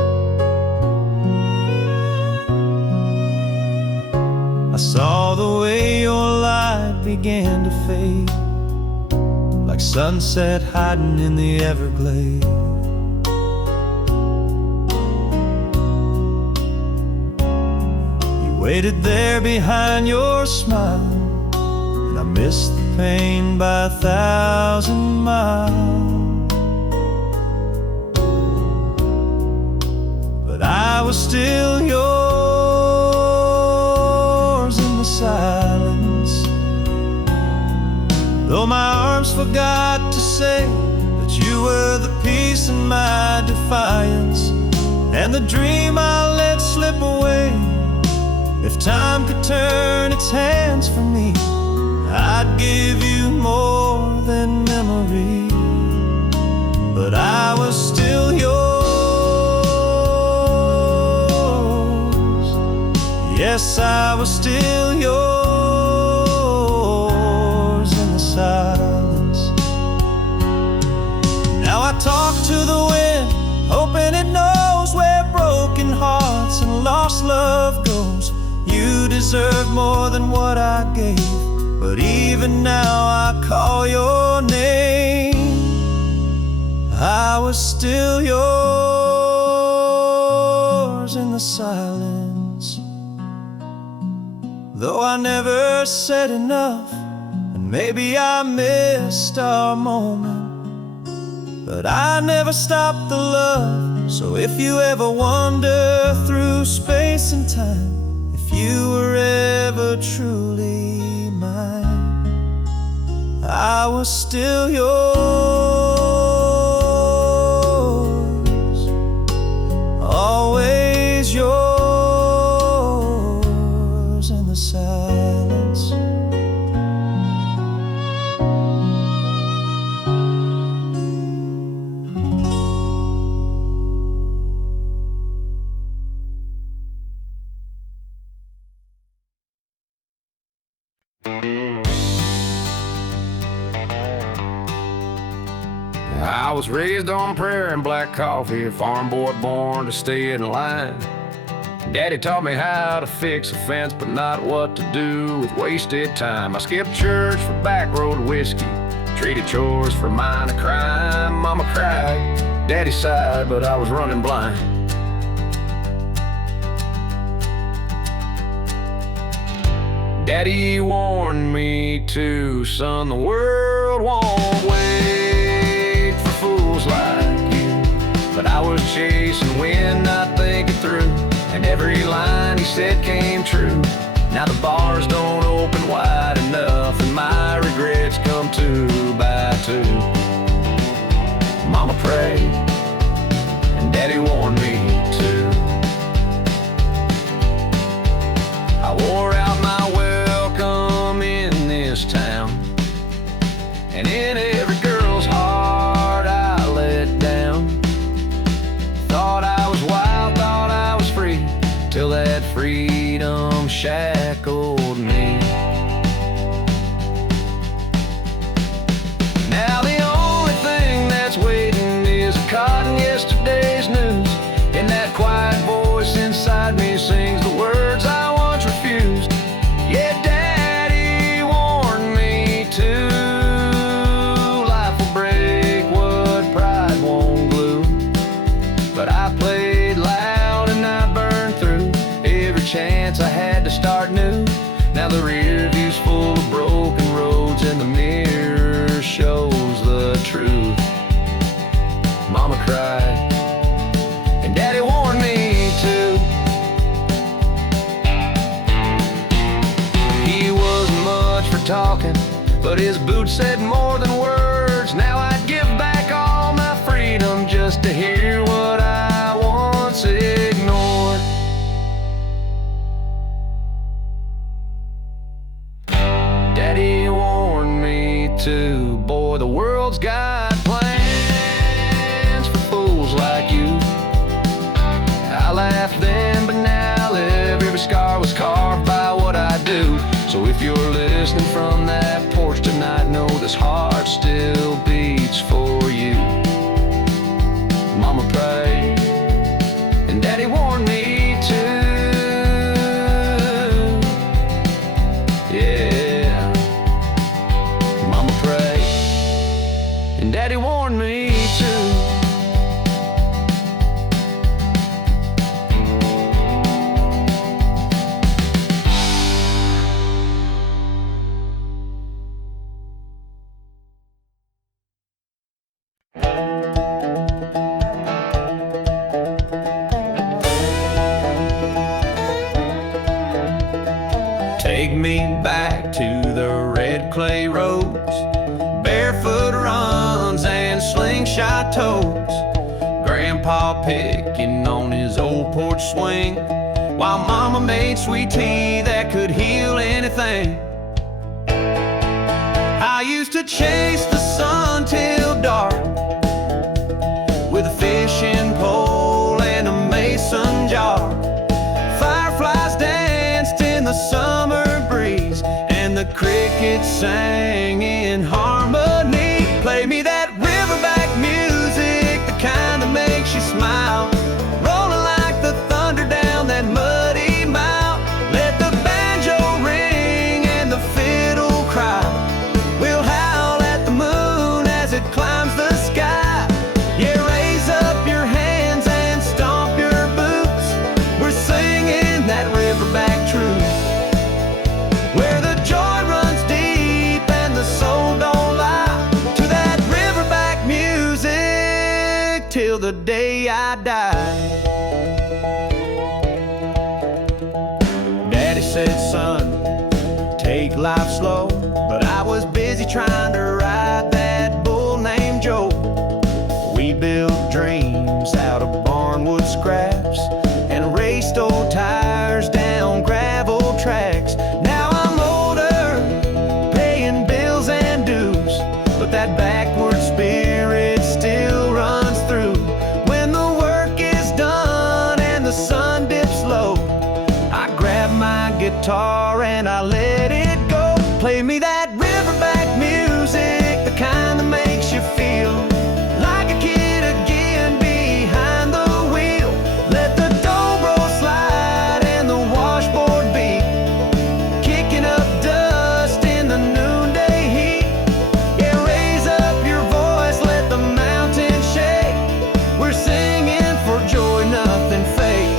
I saw the way your light began to fade, like sunset hiding in the Everglades. You waited there behind your smile, and I missed the pain by 1,000 miles. But I was still yours in the silence. Though my arms forgot to say that you were the peace in my defiance, and the dream I let slip away. If time could turn its hands for me, I'd give you more than memory. But I was still yours. Yes, I was still yours in the silence. Now I talk to the wind, hoping it knows where broken hearts and lost love goes. You deserve more than what I gave, but even now I call your name. I was still yours in the silence. Though I never said enough, and maybe I missed our moment, but I never stopped the love. So if you ever wander through space and time, if you were ever truly mine, I was still yours, always yours in the silence. I was raised on prayer and black coffee, a farm boy born to stay in line. Daddy taught me how to fix a fence, but not what to do with wasted time. I skipped church for back road whiskey, traded chores for minor crime. Mama cried, Daddy sighed, but I was running blind. Daddy warned me too, son, the world won't wait for fools like you. But I was chasing wind, not thinking through, and every line he said came true. Now the bars don't open wide enough, and my regrets come 2 by 2. Mama prayed, and Daddy warned me too. I wore out my welcome in this town, and in every girl's heart I let down. Thought I was wild, thought I was free, till that freedom shackled me. Now the only thing that's waiting is caught in yesterday's news, and that quiet voice inside me sings the words I once refused. Yeah, Daddy warned me too. Life will break what pride won't glue. But I played loud and I burned through every chance I had to start new. Now the rear view's full of broken roads, and the mirror shows the truth. Mama cried, and Daddy warned me too. He wasn't much for talking, but his boots said more than words. Now I'd give back all my freedom just to hear what I once ignored. Daddy warned me too, boy, the world's got plans for fools like you. I laughed then, but now live. Every scar was carved by what I do. So if you're listening from that porch tonight, know this heart still beats for you. Mama prayed, and Daddy warned me too. Yeah, Mama prayed, Take me back to the red clay roads, barefoot runs and slingshot toes. Grandpa picking on his old porch swing, while Mama made sweet tea that could heal anything. I used to chase the sun till dark with a fishing pole and a mason jar. Fireflies danced in the summer breeze, and the crickets sang in harmony. Play me that riverback music, the kind that makes you smile, rolling like the thunder down that muddy mile. Let the banjo ring and the fiddle cry. We'll howl at the moon as it climbs the sky. Yeah, raise up your hands and stomp your boots. We're singing that riverback truth, where the joy runs deep and the soul don't lie. To that riverback music till the day I die. Daddy said, son, take life slow, but I was busy trying to ride that bull named Joe. We built dreams out of barnwood scraps and raced old tires down gravel tracks. Now I'm older, paying bills and dues, but that backward spirit still runs through. When the work is done and the sun dips low, I grab my guitar and I let it go. Play me that riverback music, the kind that makes you feel like a kid again behind the wheel. Let the dobro slide and the washboard beat, kicking up dust in the noonday heat. Yeah, raise up your voice, let the mountains shake. We're singing for joy, nothing fake,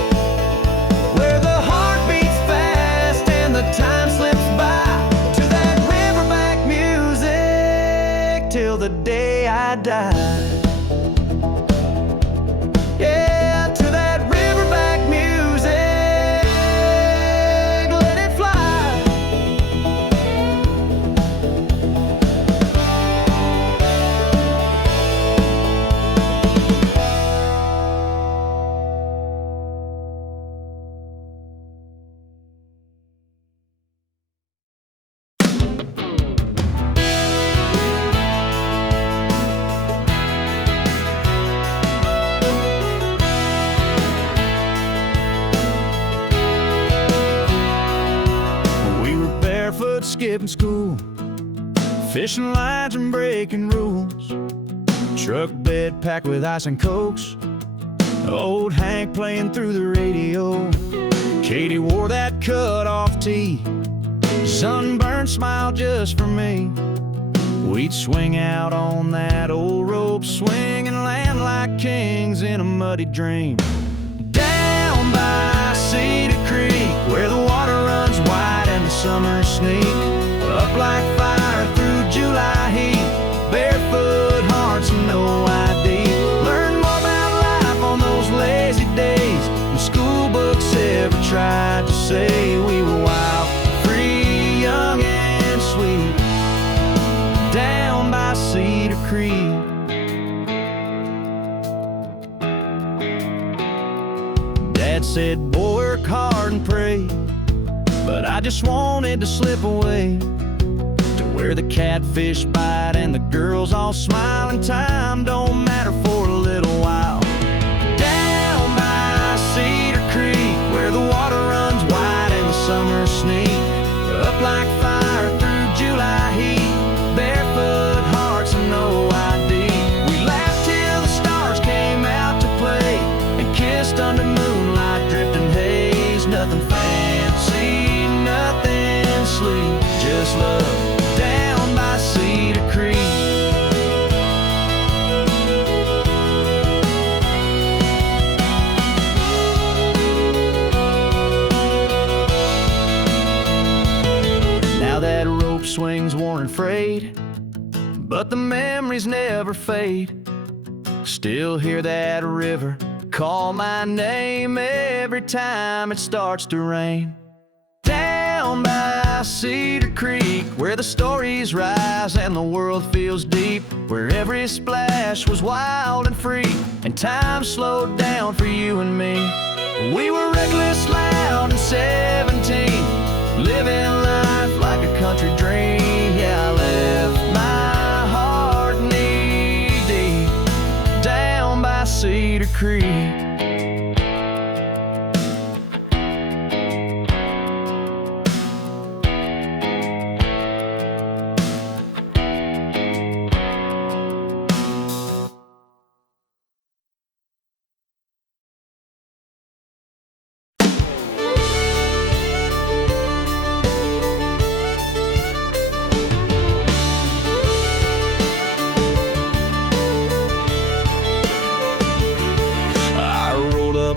where the heart beats fast and the time slips by. To that riverback music till the day I die. Yeah, to that riverback music, let it fly. We were barefoot skipping school, fishing lines and breaking rules. Truck bed packed with ice and cokes, old Hank playing through the radio. Katie wore that cut-off tee, sunburned smile just for me. We'd swing out on that old rope swing and land like kings in a muddy dream. Down by Cedar Creek, where the water runs wide and the summer sneak up like fire through July heat. Barefoot hearts and no ID, learn more about life on those lazy days than school books ever tried to say. We were wild, free, young and sweet, down by Cedar Creek. Dad said, boy, work hard and pray, but I just wanted to slip away to where the catfish bite and the girls all smile and time don't matter for a little while. Down by Cedar Creek, where the water runs wide and the summer sneak up like fire through July heat. Barefoot hearts and no ID, we laughed till the stars came out to play and kissed under moonlight drifting haze. Nothing fancy, nothing sleek, just love down by Cedar Creek. Now that rope swing's worn and frayed, but the memories never fade. Still hear that river call my name every time it starts to rain. Down by by Cedar Creek, where the stories rise and the world feels deep, where every splash was wild and free, and time slowed down for you and me. We were reckless, loud, and 17, living life like a country dream. Yeah, I left my heart knee deep down by Cedar Creek.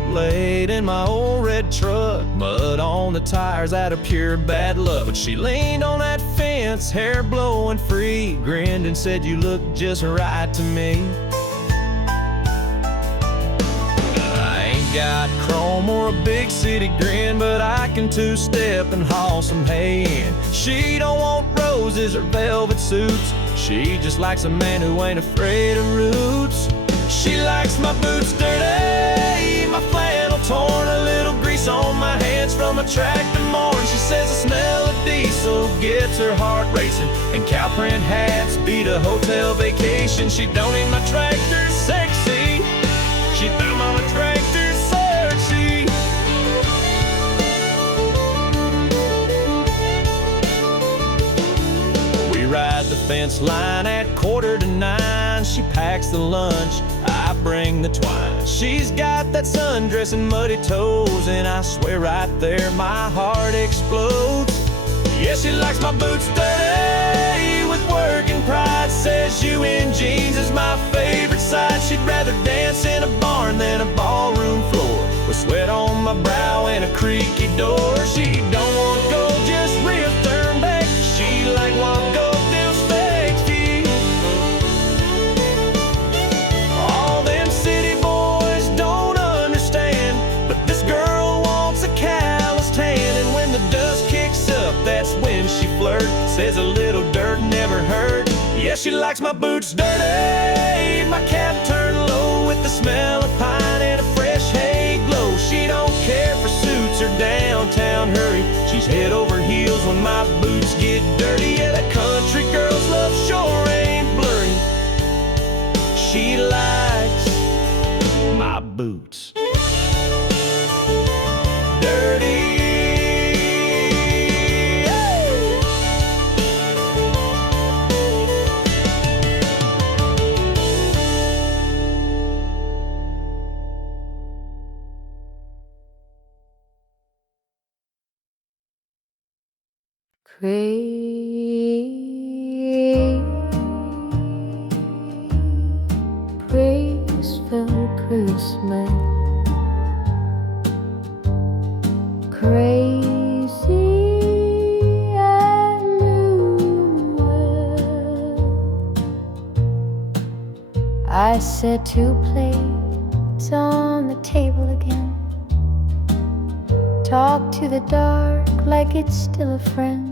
Late in my old red truck, mud on the tires out of pure bad luck. But she leaned on that fence, hair blowing free, grinned and said, "You look just right to me." I ain't got chrome or a big city grin, but I can two-step and haul some hay in. She don't want roses or velvet suits, she just likes a man who ain't afraid of roots. She likes my boots dirty, my flannel torn, a little grease on my hands from a tractor morn. She says the smell of diesel gets her heart racing, and cow print hats beat a hotel vacation. She don't need my tractor sexy, she found my tractor sexy. We ride the fence line at 8:45. She packs the lunch, I bring the twine. She's got that sundress and muddy toes, and I swear right there my heart explodes. Yeah, she likes my boots dirty with working pride, says you in jeans is my favorite side. She'd rather dance in a barn than a ballroom floor, with sweat on my brow and a creaky door. She don't want gold, just real turn back. She like want gold. That's when she flirts, says a little dirt never hurt. Yeah, she likes my boots dirty, my cap turned low with the smell of pine and a fresh hay glow. She don't care for suits or downtown hurry, she's head over heels when my boots get dirty. Yeah, that country girl's love sure ain't blurry, she likes my boots dirty. Praiseful Christmas, crazy and new world. I set 2 plates on the table again, talk to the dark like it's still a friend.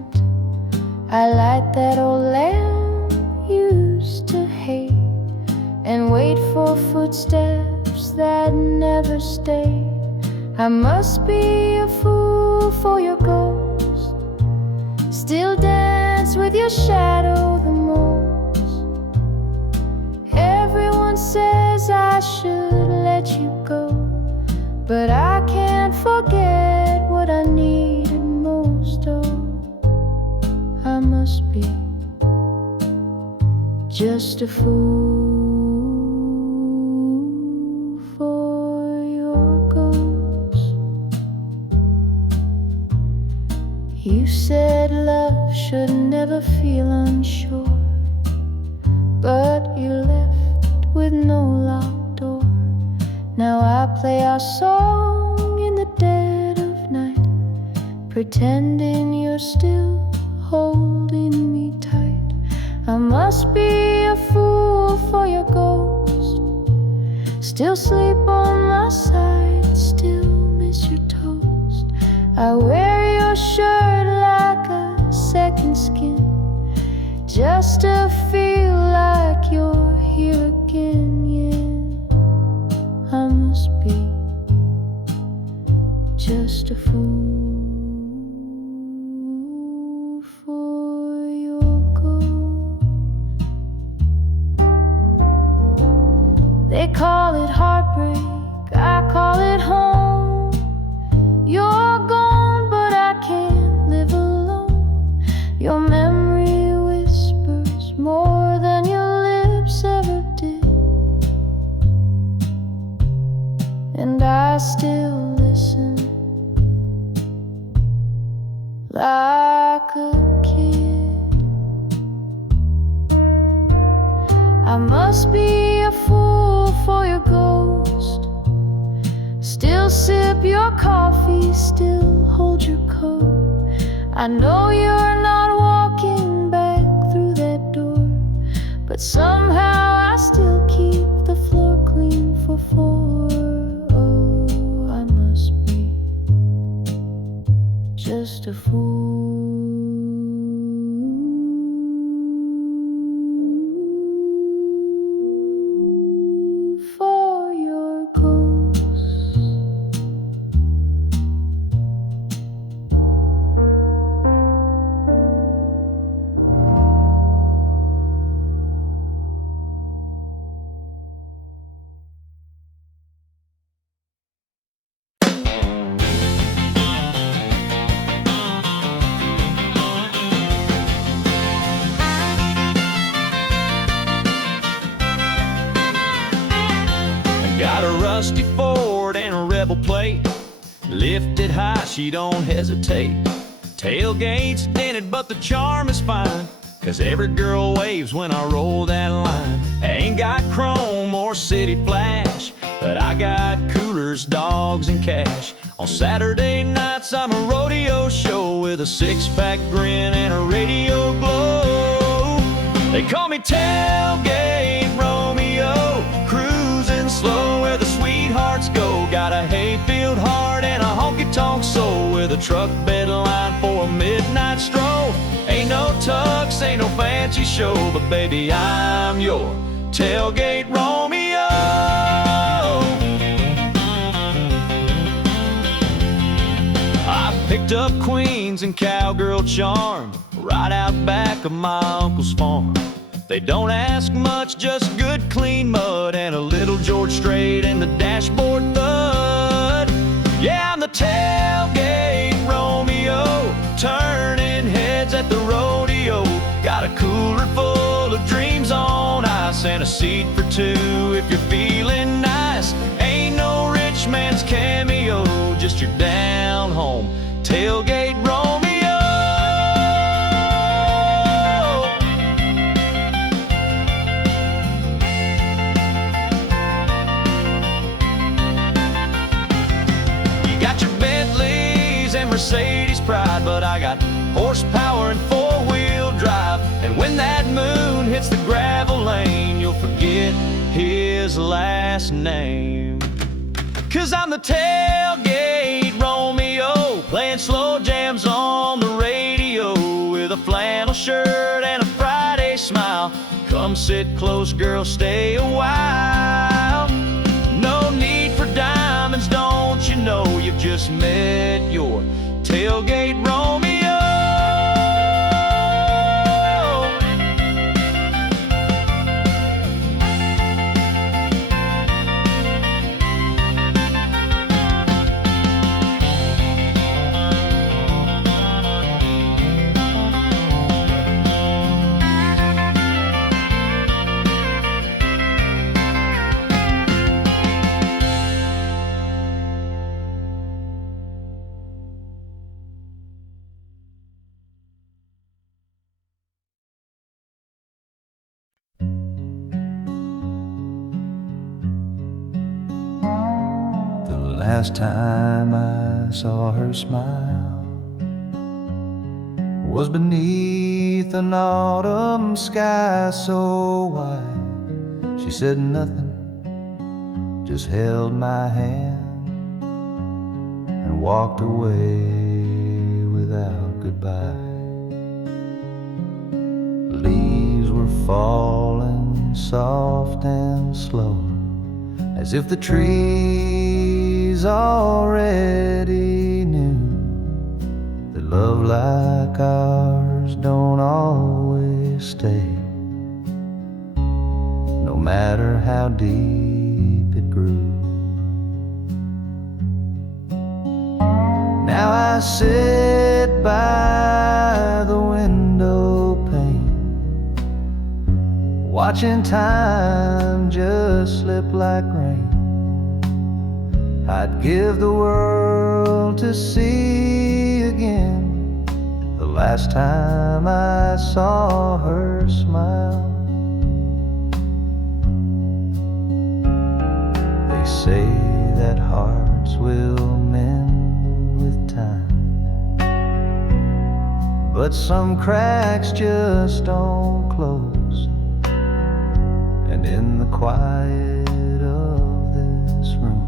I light that old lamp used to hate, and wait for footsteps that never stay. I must be a fool for your ghost, still dance with your shadow the most. Everyone says I should let you go, but I can't forget what I needed most. Oh, I must be just a fool for your ghost. You said love should never feel unsure, but you left with no locked door. Now I play our song in the dead of night, pretending you're still holding me tight. I must be a fool for your ghost, still sleep on my side, still miss your toast. I wear your shirt like a like a kid. I must be a fool for your ghost. Still sip your coffee, still hold your coat. I know you're not walking back through that door, but somehow I still keep the floor clean for four. Oh, I must be just a fool for your ghost. Got a rusty Ford and a Rebel plate. Lifted high, she don't hesitate. Tailgate's dented, but the charm is fine, 'cause every girl waves when I roll that line. I ain't got chrome or city flash, but I got coolers, dogs, and cash. On Saturday nights I'm a rodeo show with a six-pack grin and a radio glow. They call me Tailgate Romeo, cruising slow where the sweethearts go. Got a hayfield heart and a honky-tonk soul, with a truck bed line for a midnight stroll. Ain't no tux, ain't no fancy show, but baby, I'm your Tailgate Romeo. I picked up queens and cowgirl charm right out back of my uncle's farm. They don't ask much, just good clean mud and a little George Strait in the dashboard thud. Yeah, I'm the Tailgate Romeo, turning heads at the rodeo. Got a cooler full of dreams on ice and a seat for two if you're feeling nice. Ain't no rich man's cameo, just your down home Tailgate Romeo. Mercedes pride, but I got horsepower and four-wheel drive. And when that moon hits the gravel lane, you'll forget his last name. 'Cause I'm the Tailgate Romeo, playing slow jams on the radio, with a flannel shirt and a Friday smile. Come sit close, girl, stay a while. No need for diamonds, don't you know? You've just met your Tailgate Romeo. Last time I saw her smile was beneath an autumn sky so white. She said nothing, just held my hand and walked away without goodbye. Leaves were falling soft and slow, as if the trees already knew that love like ours don't always stay, no matter how deep it grew. Now I sit by the window pane, watching time just slip like rain. I'd give the world to see again last time I saw her smile. They say that hearts will mend with time, but some cracks just don't close. And in the quiet of this room,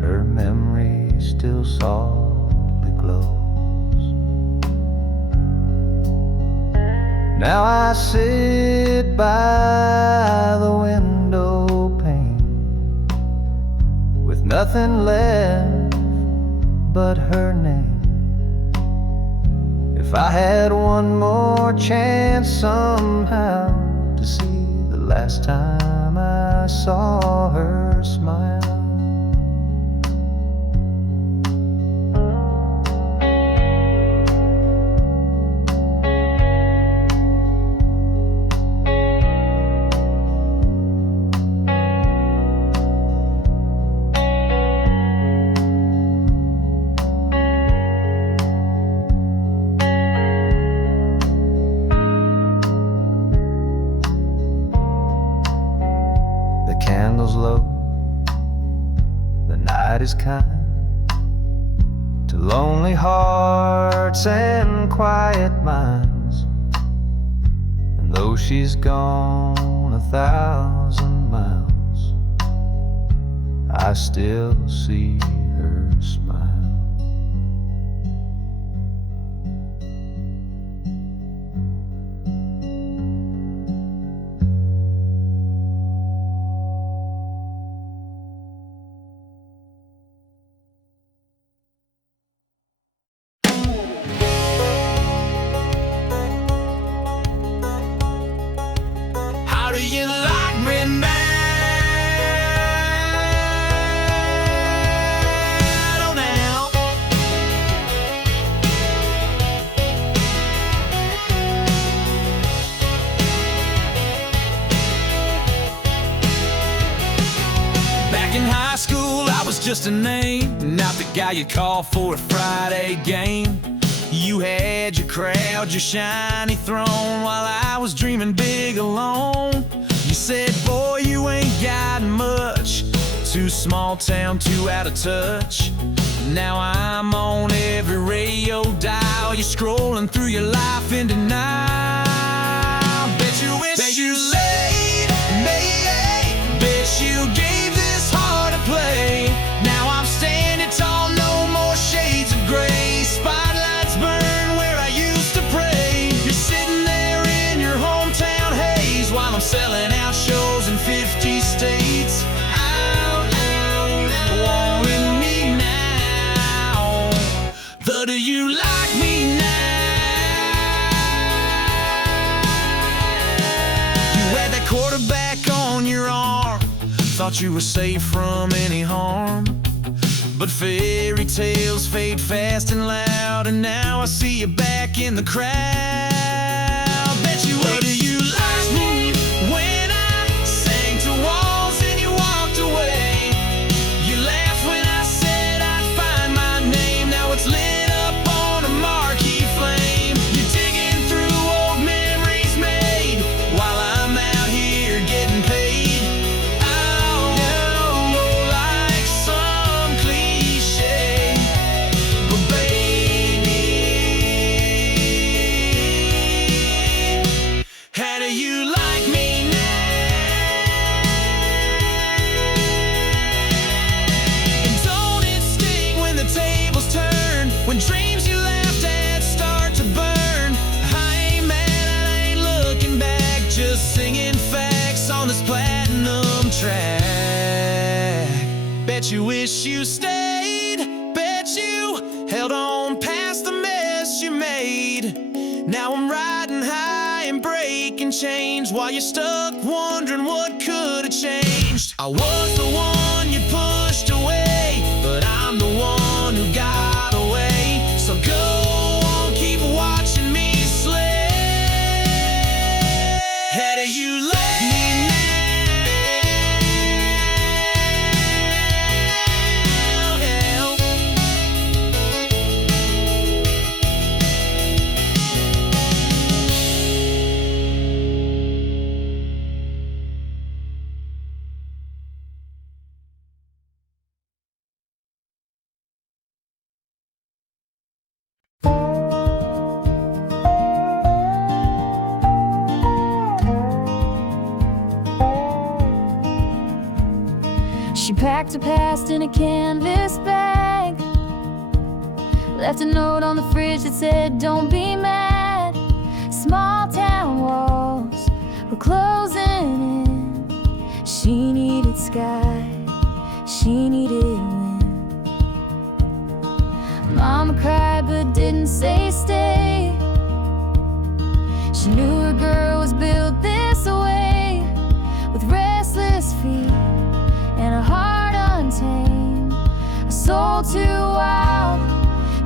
her memory still softly glows. Now I sit by the window pane with nothing left but her name. If I had one more chance somehow to see the last time I saw her smile, candles low, the night is kind to lonely hearts and quiet minds. And though she's gone 1,000 miles, I still see her smile. How do you like me now? Oh, now. Back in high school, I was just a name, not the guy you'd call for a Friday game. You had your crowd, your shiny throne, while I was dreaming big alone. You said, boy, you ain't got much, too small town, too out of touch. Now I'm on every radio dial. You're scrolling through your life in denial. Bet you wish you laid me, bet you gave this heart a play. Now I'm standing tall, no more shades of gray. Spotlights burn where I used to pray. You're sitting there in your hometown haze while I'm selling out shows in 50 states. Out, wanting me now. But do you like me now? You had that quarterback on your arm, thought you were safe from any harm. But fairy tales fade fast and loud, and now I see you back in the crowd. Bet you what do you like me when I sang to walls and you walked away? You laughed when I said I'd find my name. Now it's lit up on a marquee flame. You're digging through old memories made while I'm out here getting paid. Oh, like some cliche, but baby, how do you like me now? And don't it sting when the tables turn, when dreams you laughed at start to burn? I ain't mad, I ain't looking back, just singing facts on this platinum track. Bet you wish you stayed, bet you held on past the mess you made. Now I'm riding high and breaking chains while you're stuck wondering what could have changed. I was the one you pushed away, but I'm the one who got away. So go on, keep watching me slay. How do you like me now? packed her past in a canvas bag, left a note on the fridge that said, "Don't be mad." Small town walls were closing in. She needed sky, she needed wind. Mama cried but didn't say stay. She knew her girl was built this way, with restless feet and a heart untamed, a soul too wild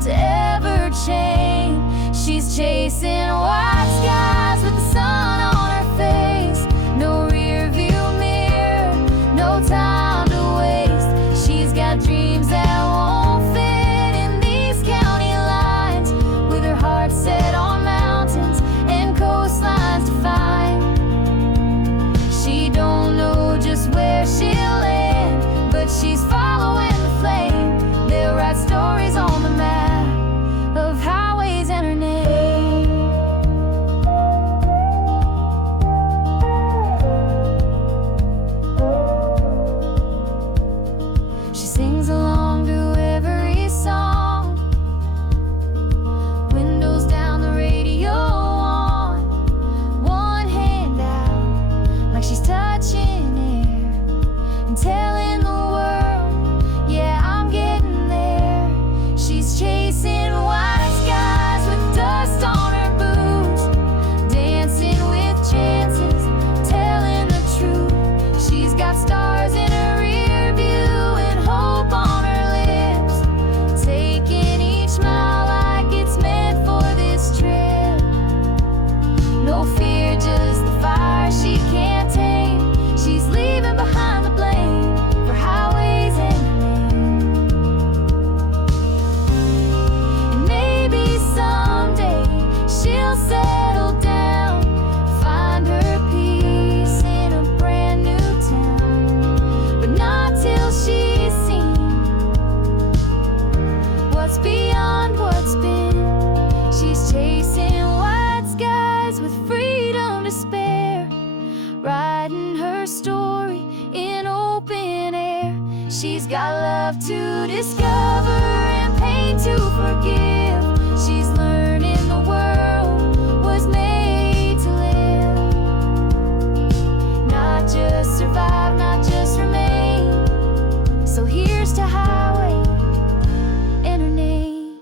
to ever change. She's chasing white skies with the sun on her face. No rear view mirror, no time to waste. She's got dreams that won't fit in these county lines, with her heart set on mountains and coastlines to find. She don't know just where she'll land, but she's following the flame. They'll write stories on the map of highways and her name. She sings along to every song, windows down, the radio on, one hand out like she's touching air and telling the world, yeah, I'm getting there. She's chasing white skies with dust on her boots, dancing with chances, telling the truth. She's got stars in her rear view and hope on her lips, taking each mile like it's meant for this trip. No fear, just the fire she can't tame. She's leaving behind the blame for highways and her name. And maybe someday she'll settle down, find her peace in a brand new town, but not till she's seen what's beyond what's been. She's chasing white skies with freedom to spare, writing her story in open air. She's got love to discover and pain to forgive. She's learning the world was made to live, not just survive, not just remain. So here's to highway and her name.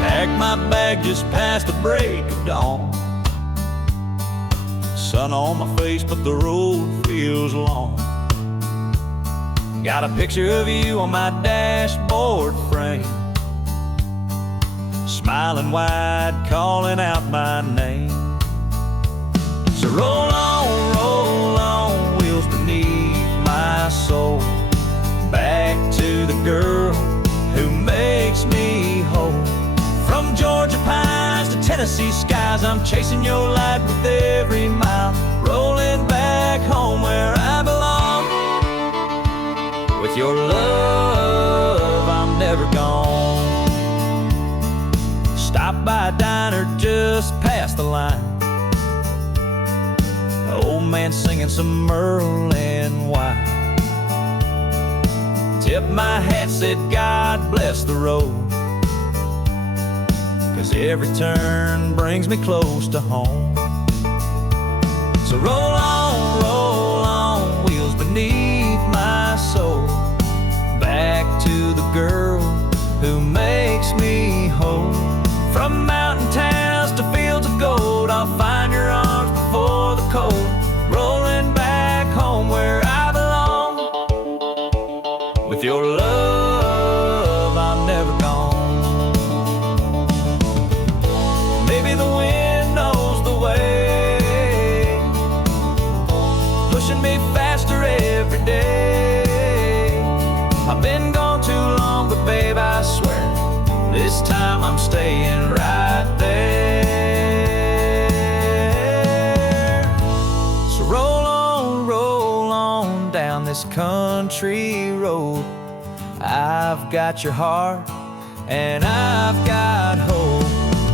Packed my bag just past the break of dawn. Sun on my face, but the road feels long. Got a picture of you on my dashboard frame, smiling wide, calling out my name. So roll on, wheels beneath my soul, back to the girl who makes me whole. From Georgia pines to Tennessee skies, I'm chasing your light with every mile, rolling back home where I belong. With your love, I'm never gone. Stop by a diner just past the line, old man singing some Merlin wine. Tip my hat, said God bless the road, 'cause every turn brings me close to home. So roll on, wheels beneath my soul, back to the girl who makes me whole. From mountain towns to fields of gold, I'll find your arms before the cold, rolling back home where I belong. With your love, I'm never gone. Maybe the wind knows the way country road. I've got your heart, and I've got hope.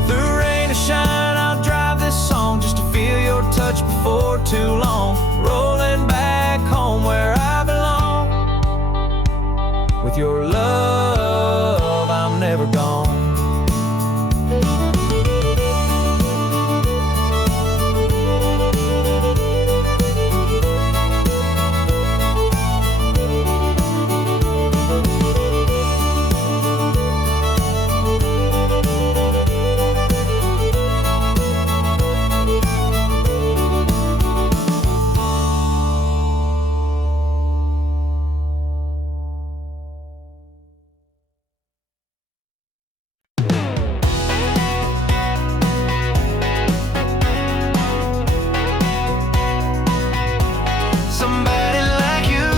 Through rain or shine, I'll drive this song just to feel your touch before too long. Rolling back home where I belong. With your love, I'm never gone. Somebody like you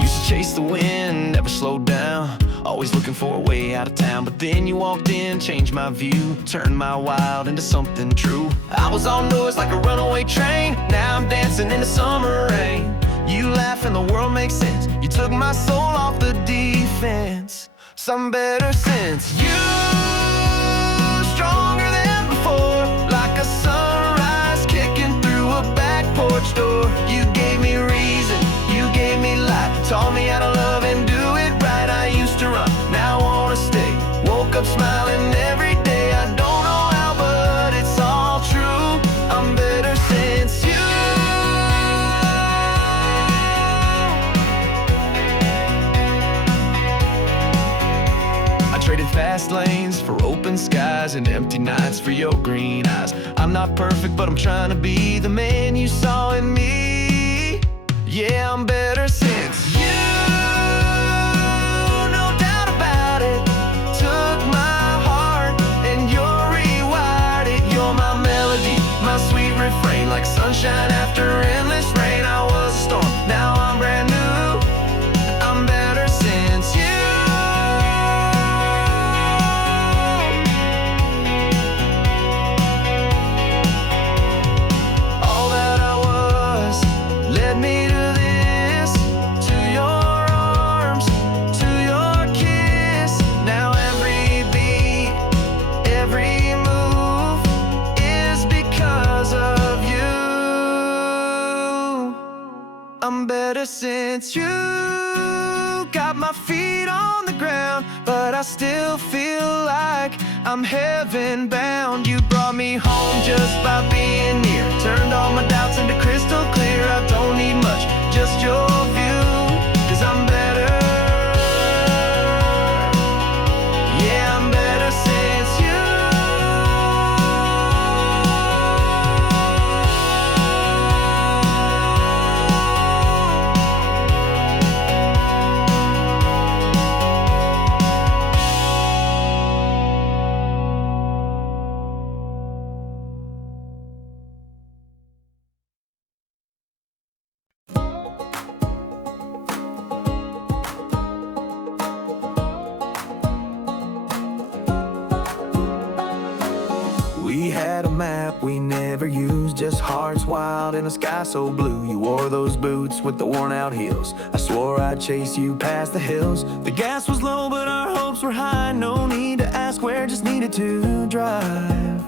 used to chase the wind, never slowed down, always looking for a way out of town. But then you walked in, changed my view, turned my wild into something true. I was all noise like a runaway train, now I'm dancing in the summer rain. You laugh and the world makes sense, you took my soul off the defense. Some better sense. You stronger than before, like a sunrise kicking through a back porch door. You gave me reason, you gave me life, taught me how to love and do it right. I used to run, now I wanna stay. Woke up smiling every day. I don't know how, but it's all true. I'm better since you. I traded fast lanes for open skies and empty nights for your green eyes. I'm not perfect, but I'm trying to be the man you saw in me. Yeah, I'm better since you. No doubt about it. Took my heart and you're rewired it. You're my melody, my sweet refrain, like sunshine after endless rain. I was a storm, now I'm brand new. I'm better since you. All that I was led me to this, to your arms, to your kiss. Now every beat, every move is because of you. I'm better since you. Got my feet on the ground, but I still feel like I'm heaven bound. You brought me home just by being near, turned all my doubts into crystal clear. I don't need much, just your view, 'cause I'm better. Yeah, I'm better since you. We had a map we never used, just hearts wild in a sky so blue. You wore those boots with the worn out heels. I swore I'd chase you past the hills. The gas was low but our hopes were high. No need to ask where, just needed to drive.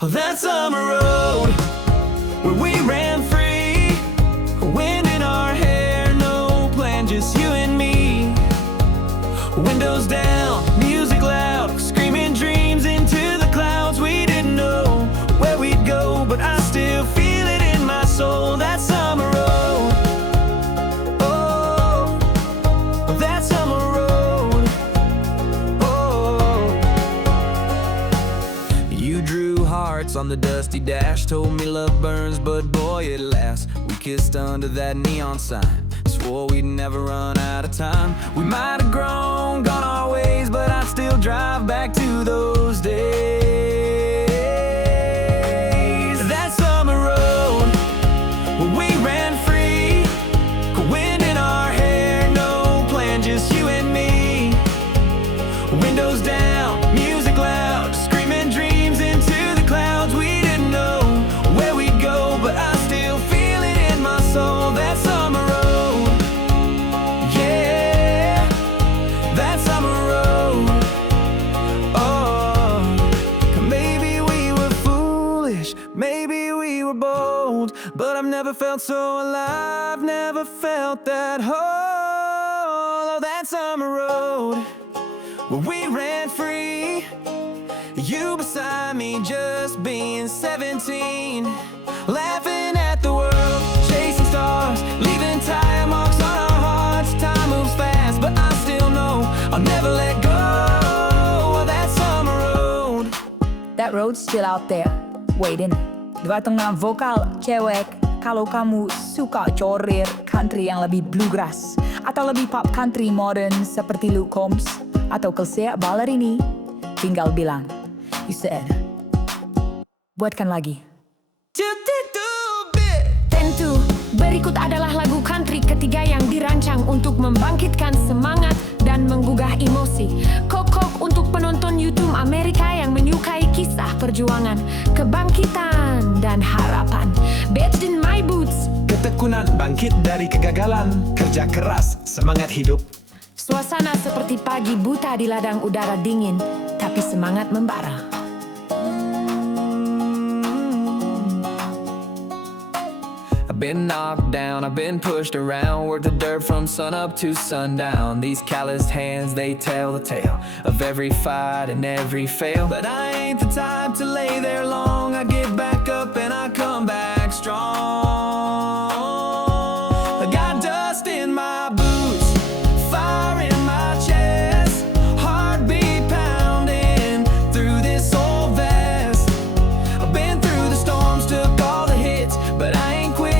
Oh, that summer road where we ran free, wind in our hair, no plan, just you and me. Windows down, music loud, screaming dreams into the clouds. We didn't know where we'd go, but I still feel it in my soul. That summer road, oh, that summer road, oh. You drew hearts on the dusty dash, told me love burns, but boy it lasts. We kissed under that neon sign, swore we'd never run out of time. We might have grown, gone our ways, but I'd still drive back to those days. That summer road where we ran free, wind in our hair, no plan, just you and me. Windows down, music loud, Never felt so alive, never felt that whole. Oh, that summer road where we ran free, you beside me just being 17, laughing at the world, chasing stars, leaving tire marks on our hearts. Time moves fast, but I still know I'll never let go of that summer road. That road's still out there, waiting. Dua tengah vokal cewek. Kalau kamu suka corir country yang lebih bluegrass atau lebih pop country modern seperti Luke Combs atau Kelsia Ballerini, tinggal bilang, you said. Buatkan lagi. Tentu, berikut adalah lagu country ketiga yang dirancang untuk membangkitkan semangat dan menggugah emosi. Kok untuk penonton YouTube Amerika yang menyukai kisah perjuangan, kebangkitan, dan harapan. Bathed in my boots. Ketekunan bangkit dari kegagalan, kerja keras, semangat hidup. Suasana seperti pagi buta di ladang udara dingin, tapi semangat membara. I've been knocked down, I've been pushed around, worked the dirt from sun up to sundown. These calloused hands, they tell the tale of every fight and every fail. But I ain't the type to lay there long. I get back up and I come back strong. I got dust in my boots, fire in my chest, heartbeat pounding through this old vest. I've been through the storms, took all the hits, but I ain't quit.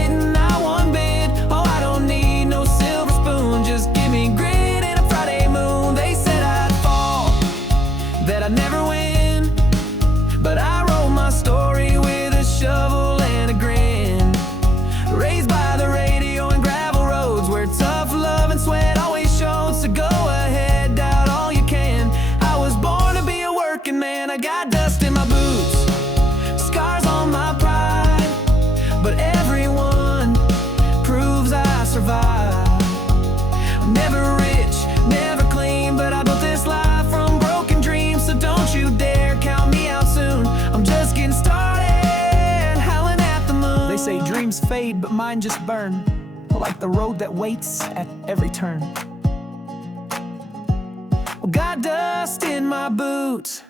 That I never win, but I wrote my story with a shovel and a grin. Raised by the radio and gravel roads where tough love and sweat always showed. So go ahead, doubt all you can. I was born to be a working man. I got dust in my boots, scars on my pride, but everyone proves I survive. I'm never rich, never clean, but I built this life from broken dreams. So don't you dare count me out soon. I'm just getting started, howling at the moon. They say dreams fade, but mine just burn, like the road that waits at every turn. Well, got dust in my boots.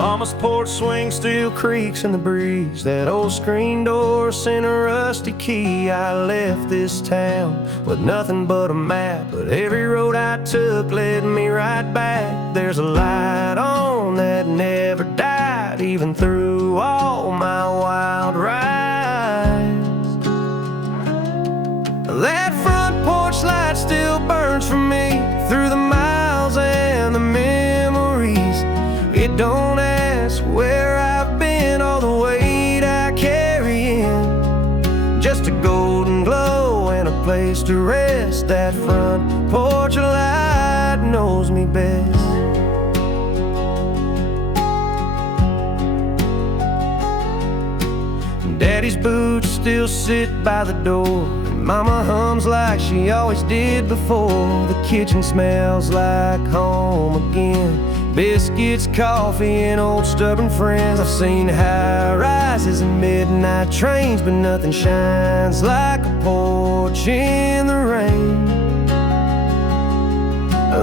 Mama's porch swing still creaks in the breeze. That old screen door sent a rusty key. I left this town with nothing but a map, but every road I took led me right back. There's a light on that never died, even through all my wild rides. That front porch light still burns for me through the miles and the memories. It don't ask where I've been, all the weight I carry in. Just a golden glow and a place to rest. That front porch light knows me best. Daddy's boots still sit by the door, and Mama hums like she always did before. The kitchen smells like home again. Biscuits, coffee, and old stubborn friends. I've seen high rises and midnight trains, but nothing shines like a porch in the rain.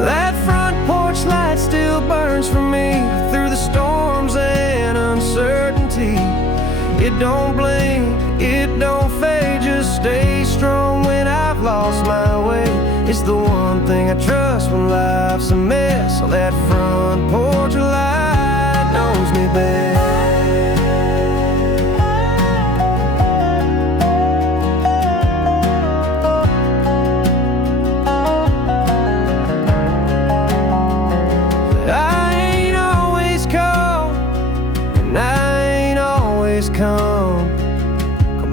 That front porch light still burns for me through the storms and uncertainty. It don't blink, it don't fade, just stay strong when I've lost my way. It's the one thing I trust when life's a mess. So that front porch light knows me best. I ain't always come, and I ain't always come,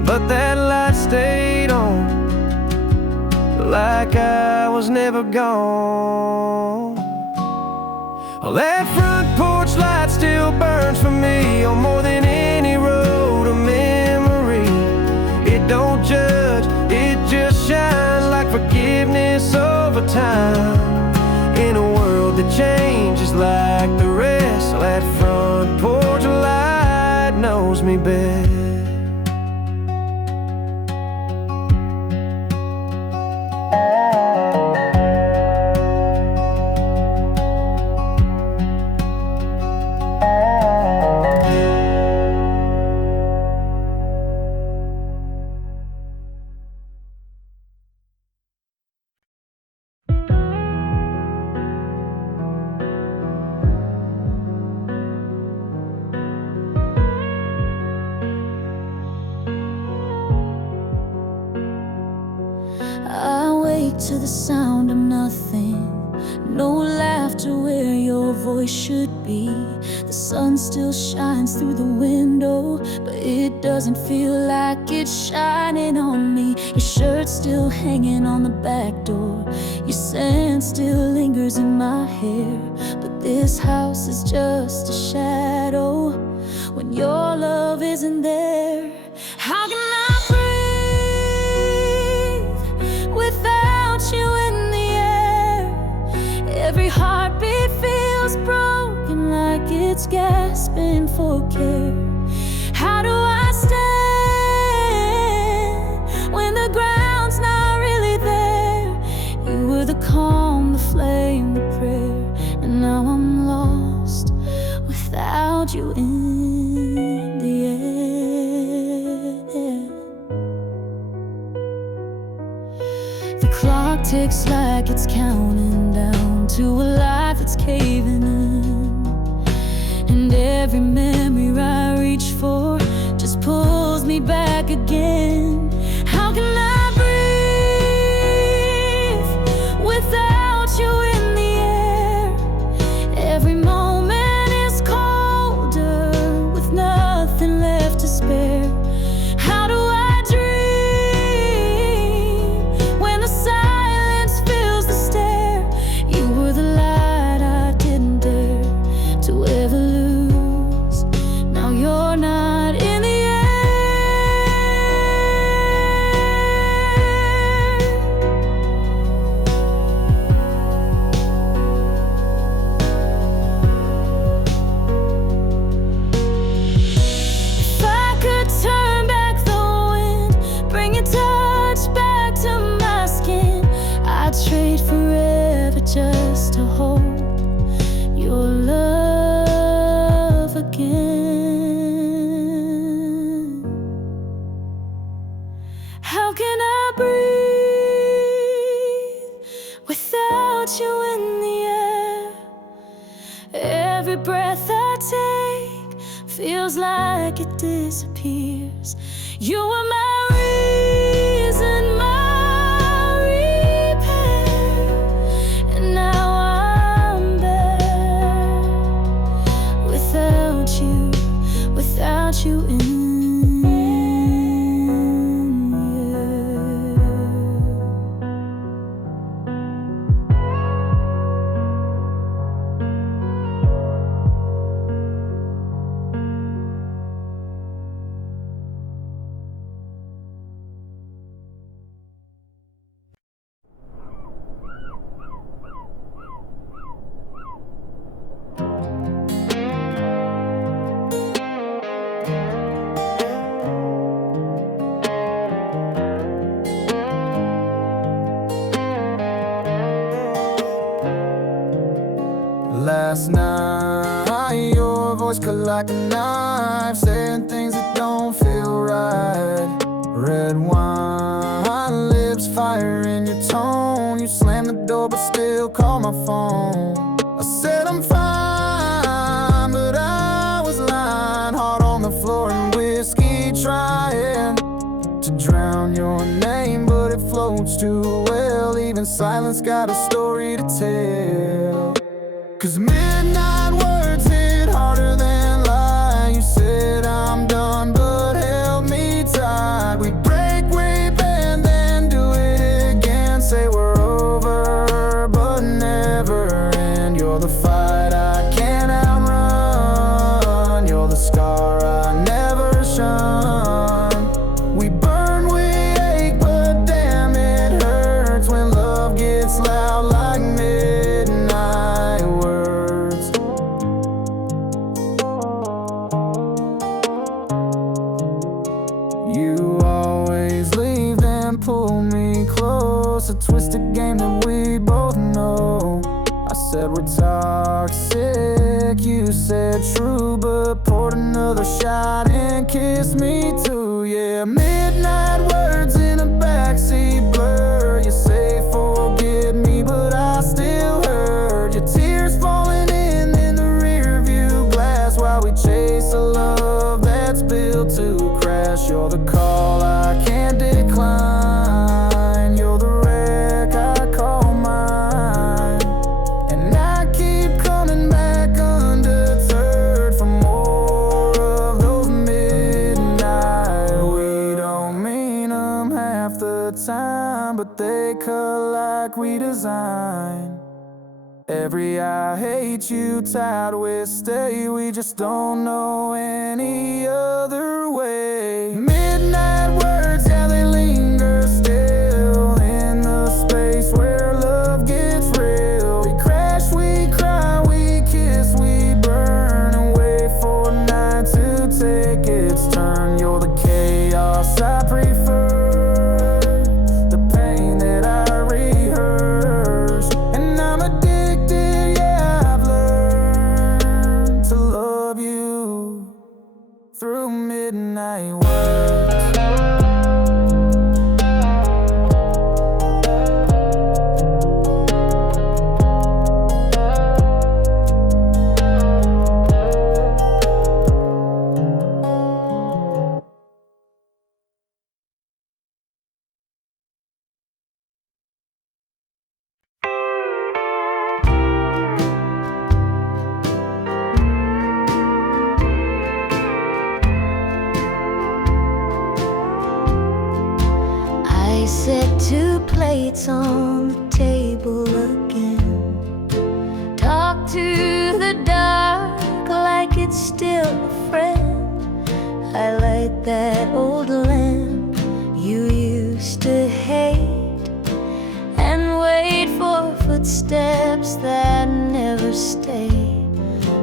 but that light stayed on, like I was never gone. Oh, that front porch light still burns for me, oh, more than any road or memory. It don't judge, it just shines like forgiveness over time. In a world that changes like the rest, that front porch light knows me best. I wake to the sound of nothing, no laughter where your voice should be. The sun still shines through the window, but it doesn't feel like it's shining on me. Your shirt's still hanging on the back door, your scent still lingers in my hair. But this house is just a shadow when your love isn't there. How can I breathe without you in the air? Every heartbeat feels broken, like it's gasping for care. How do I stand when the ground's not really there? You were the calm, the flame, the prayer, and now I'm lost without you in the air. The clock ticks like it's counting down to a life that's caving in, and every memory I reach for just pulls me back again. How can I breathe without you in the air? Every moment is colder with nothing left to spare. How do I dream when the silence fills the stare? You were the light I didn't dare to ever lose. Now you're not in the air. If I could turn back the wind, bring your touch back to my skin, I'd trade forever just to hold your love again. How can I breathe without you in the air? Every breath I take feels like it disappears. You were my reason, my repair, and now I'm bare without you in the Last night, your voice cut like a knife, saying things that don't feel right. Red wine, lips, fire in your tone. You slammed the door but still call my phone. I said I'm fine, but I was lying. Heart on the floor and whiskey trying to drown your name, but it floats too well. Even silence got a story to tell. 'Cause midnight words hit harder than lies. You said I'm done but held me tight. We break, weep, and then do it again. Say we're over but never end. You're the fight I can't outrun. You're the scar I never shun. We burn, we ache, but damn it hurts when love gets loud. you said true, but poured another shot and kissed me too. Yeah, midnight words in a backseat blur. You say forgive me, but I still heard your tears falling in the rear view glass while we chase a love that's built to crash. You're the call I can't decline. You're the wreck I call mine. And I keep coming back undeterred for more of those midnight. We don't mean them half the time, but they cut like we design. Every I hate you tied with stay, we just don't know any other way. Midnight words, yeah, they linger still in the space where love gets real. We crash, we cry, we kiss, we burn, and wait for night to take its turn. You're the chaos I prefer, the pain that I rehearse, and I'm addicted, yeah, I've learned to love you through midnight words. I set 2 plates on the table again. Talk to the dark like it's still a friend. I light that old lamp you used to hate, and wait for footsteps that never stay.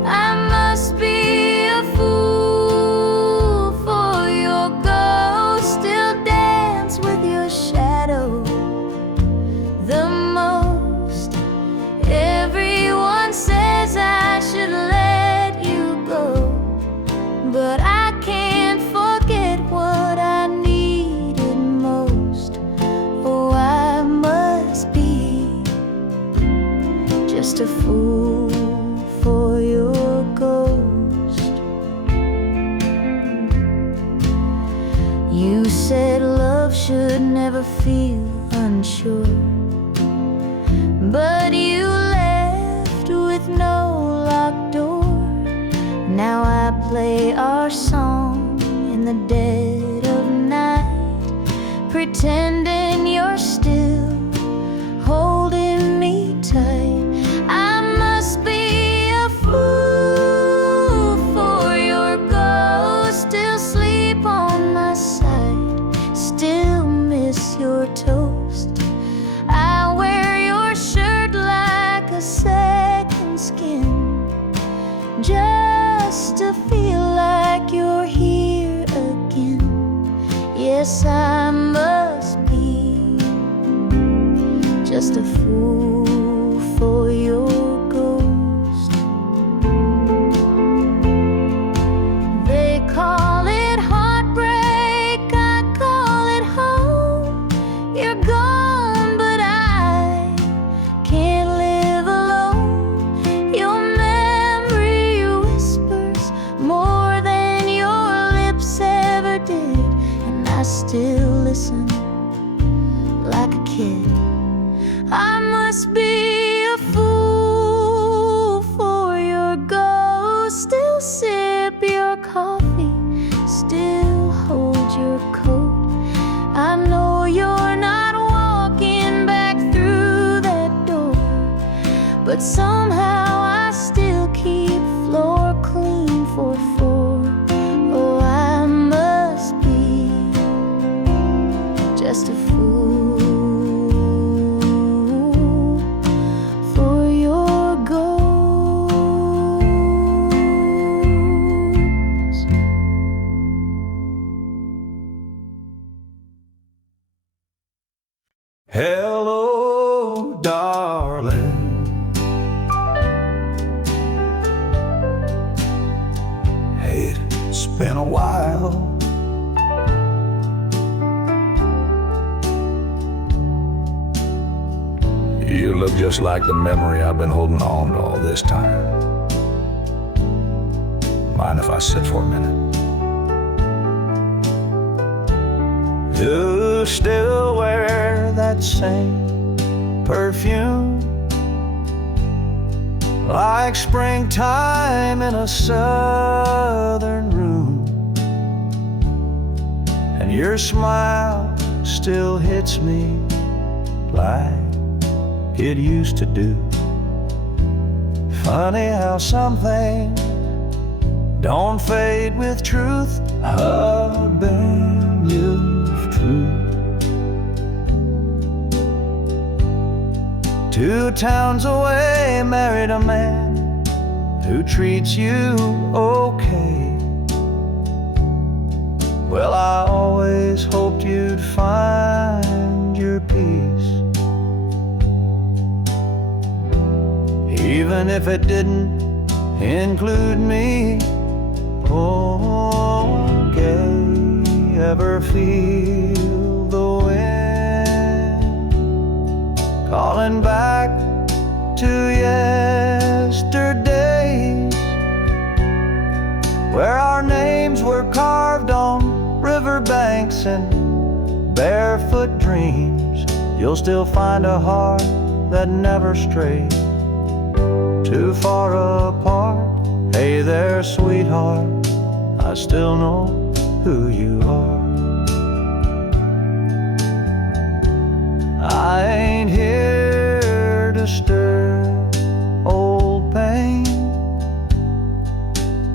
I must be a fool for your ghost, still dance with your shadow the most. Everyone says I should let you go, but I can't forget what I needed most. Oh, I must be just a fool for your ghost. You said love should never feel unsure, but you left with no locked door. Now I play our song in the dead of night, pretending you're still holding me tight. I must be a fool for your ghost, still sleep on my side, still miss your toast. I wear your shirt like a second skin, just to feel like you're here again. Yes, I must be just a fool for your ghost. They call it heartbreak, I call it home. You're gone, but I can't live alone. Your memory whispers more than your lips ever did, and I still listen like a kid. I must be a fool for your ghost, still sip your coffee, still hold your coat. I know you're not walking back through that door, but somehow I still keep floor clean for 4. Oh, I must be just a fool for your ghost. Hello, darling. been a while. You look just like the memory I've been holding on to all this time. Mind if I sit for a minute? You still wear that same perfume, like springtime in a southern room, and your smile still hits me like it used to do. Funny how some things don't fade with truth. I've been used to. 2 towns away, married a man who treats you okay. Well, I always hoped you'd find your peace, even if it didn't include me. Okay, ever feel the wind calling back to yesterdays, where our names were carved on riverbanks and barefoot dreams? You'll still find a heart that never strayed too far apart. Hey there, sweetheart, I still know who you are. I ain't here to stir old pain,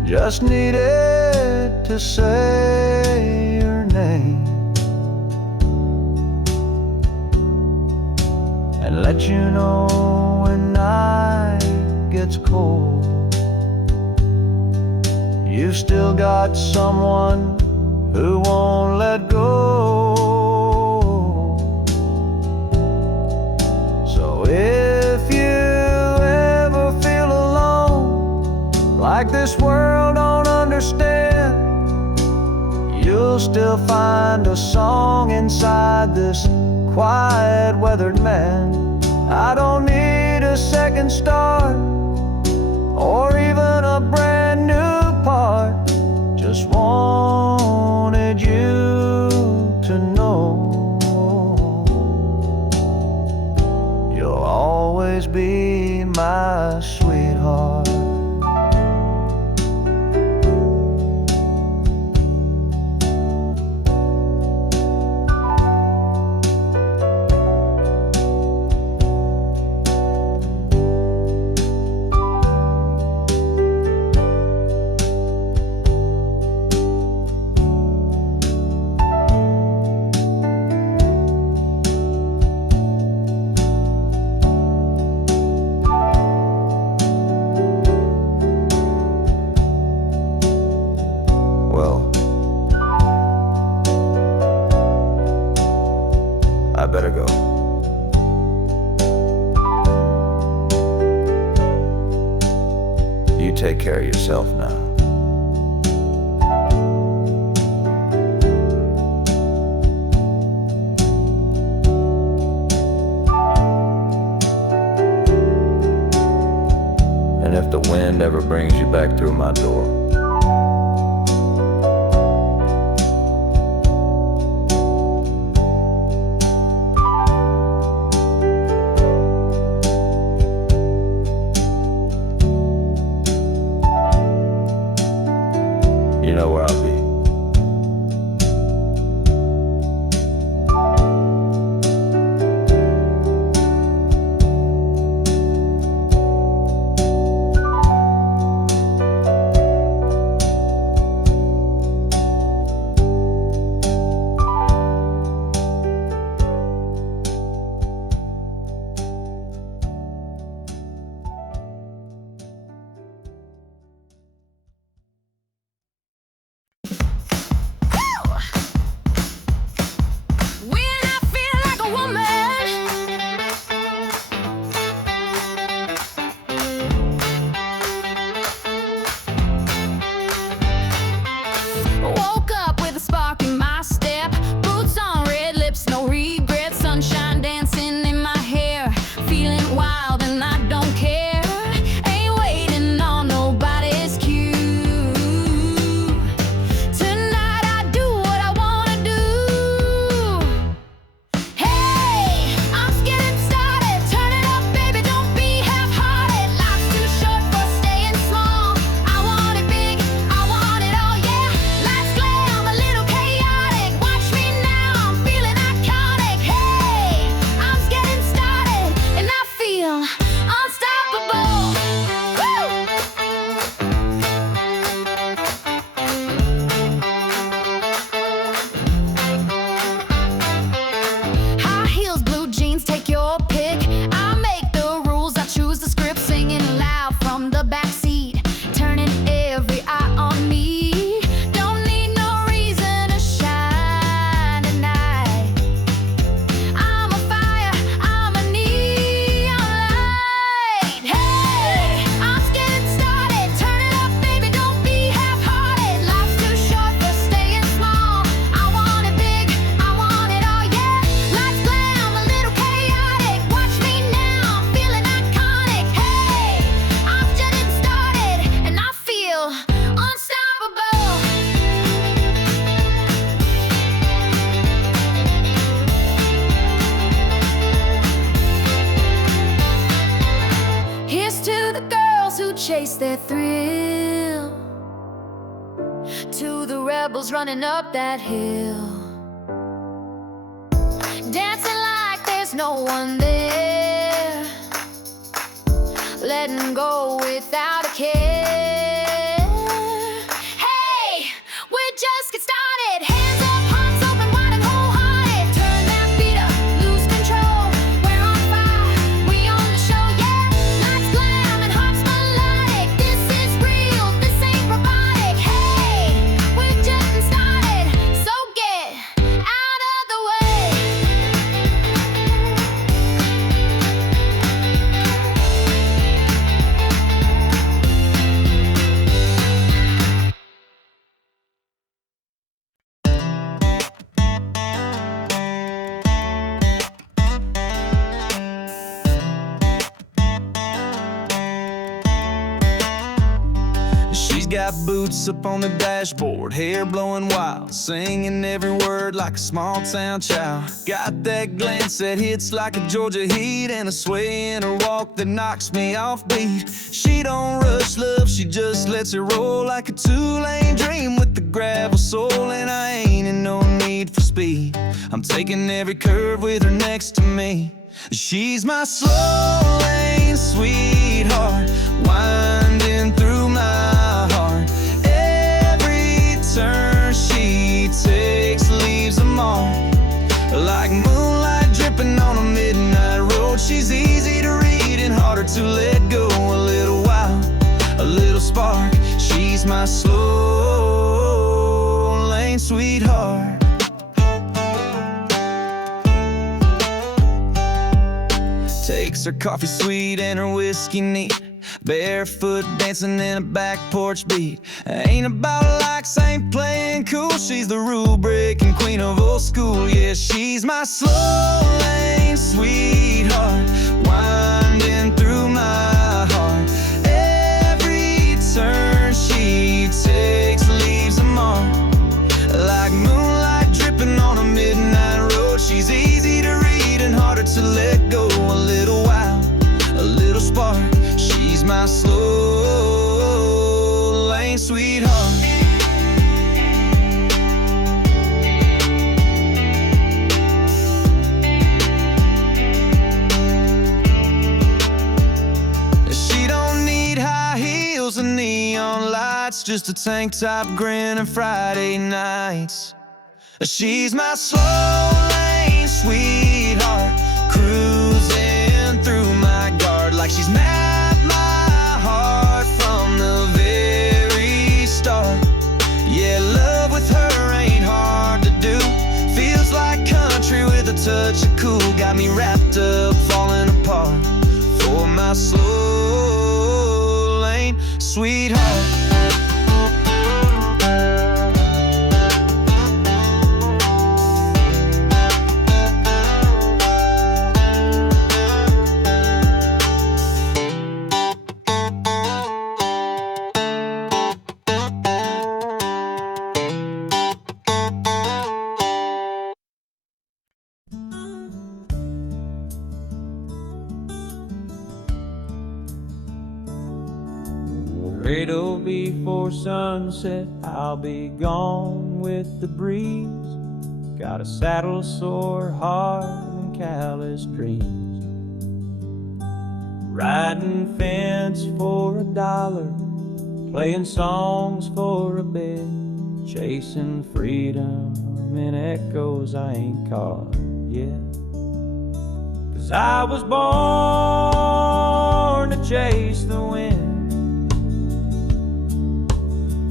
just needed to say your name and let you know when night gets cold, you've still got someone who won't let go. So if you ever feel alone, like this world don't understand, you'll still find a song inside this quiet, weathered man. I don't need a second start or even a brand new part, just wanted you to know you'll always be my sweetheart. I better go. You take care of yourself now. And if the wind ever brings you back through my door, you know where I'll be. Woke up with a spark in my step. Boots on, red lips, no regrets. Sunshine dancing in my hair. Feeling wild and I don't care. Ain't waiting on nobody's cue. Tonight I do what I wanna do. Hey, I'm just getting started. Turn it up, baby, don't be half-hearted. Life's too short for staying small. I want it big, I want it all, yeah. Life's glam, a little chaotic. Watch me now, I'm feeling iconic. Hey, I'm just getting started, and I feel unstoppable. Woo! High heels, blue jeans, take your pick. I make the rules, I choose the script. Singing loud from the backseat, turning every eye on me. Don't need no reason to shine tonight. I'm a fire, I'm a neon light. Hey, I'm just getting started. Turn it up, baby, don't be half-hearted. Life's too short for staying small. I want it big, I want it all, yeah. Life's glam, a little chaotic. Watch me now, I'm feeling iconic. Hey, I'm just getting started, and I feel unstoppable. Here's to the girls who chase their thrill, to the rebels running up that hill, dancing like there's no one there, letting go without a care. Hey, we're just getting started. Hands up, hearts open wide and wholehearted. Turn that beat up, lose control. We're on fire, we on the show, yeah. Lights glam and hearts melodic. This is real, this ain't robotic. Hey, we're just getting started, so get out of the way. She's got boots up on the dashboard, hair blowing wild, singing every word like a small town child. Got that glance that hits like a Georgia heat, and a sway in her walk that knocks me off beat. She don't rush love, she just lets it roll like a two-lane dream with the gravel soul. And I ain't in no need for speed, I'm taking every curve with her next to me. She's my slow lane sweetheart, winding through my heart. Every turn she takes leaves a mark, like moonlight dripping on a midnight road. She's easy to read and harder to let go. A little while, a little spark. She's my slow lane sweetheart. Takes her coffee sweet and her whiskey neat, barefoot dancing in a back porch beat. Ain't about likes, ain't playing cool. She's the rule-breaking queen of old school. Yeah, she's my slow lane sweetheart, winding through my heart. Every turn she takes leaves a mark, like moonlight dripping on a midnight road. She's easy to read and harder to let go. A little while, a little spark. She's my slow lane sweetheart. She don't need high heels and neon lights, just a tank top grin and Friday nights. She's my slow lane sweetheart, cruising through my guard like she's mapped my heart from the very start. Yeah, love with her ain't hard to do. Feels like country with a touch of cool. Got me wrapped up, falling apart for my slow lane sweetheart. Laredo before sunset, I'll be gone with the breeze. Got a saddle sore heart and callous dreams. Riding fence for $1, playing songs for a bit, chasing freedom in echoes I ain't caught yet. 'Cause I was born to chase the wind,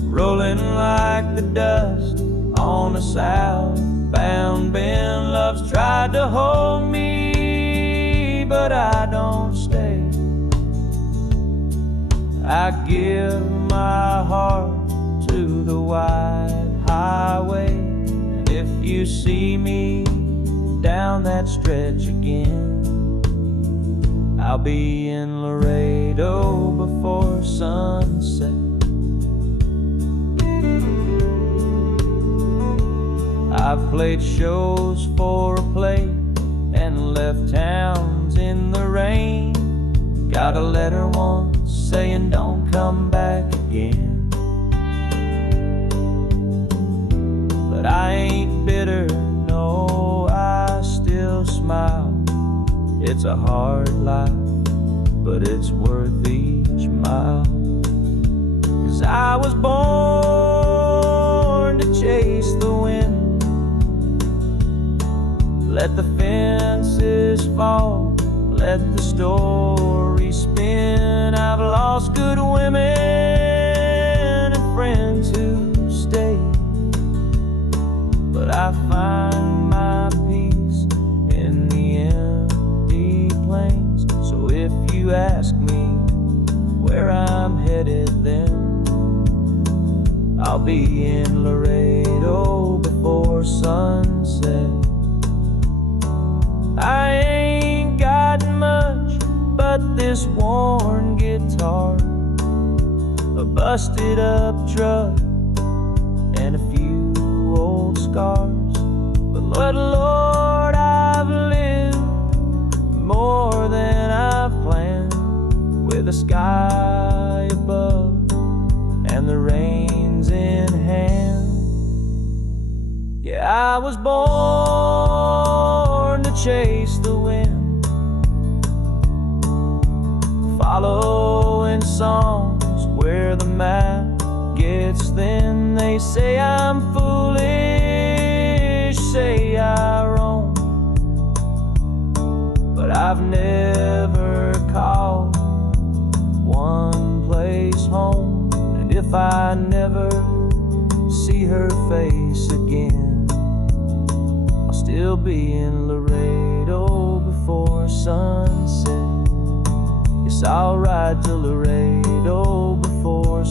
rolling like the dust on a southbound bend. Love's tried to hold me, but I don't stay. I give my heart to the wide highway, and if you see me down that stretch again, I'll be in Laredo before sunset. I've played shows for a plate and left towns in the rain. Got a letter once saying don't come back again. But I ain't bitter, no, I still smile. It's a hard life, but it's worth each mile. 'Cause I was born to chase the wind, let the fences fall, let the story spin. I've lost good women and friends who stay, but I find my peace in the empty plains. So if you ask me where I'm headed, then I'll be in Laredo before sunset. I ain't got much but this worn guitar, a busted up truck, and a few old scars. But Lord, I've lived more than I've planned, with the sky above and the reins in hand. Yeah, I was born to chase the wind, following songs where the map gets thin. They say I'm foolish, say I roam, but I've never called one place home. And if I never see her face again, I'll still be in Laredo before sunset. Yes, I'll ride to Laredo before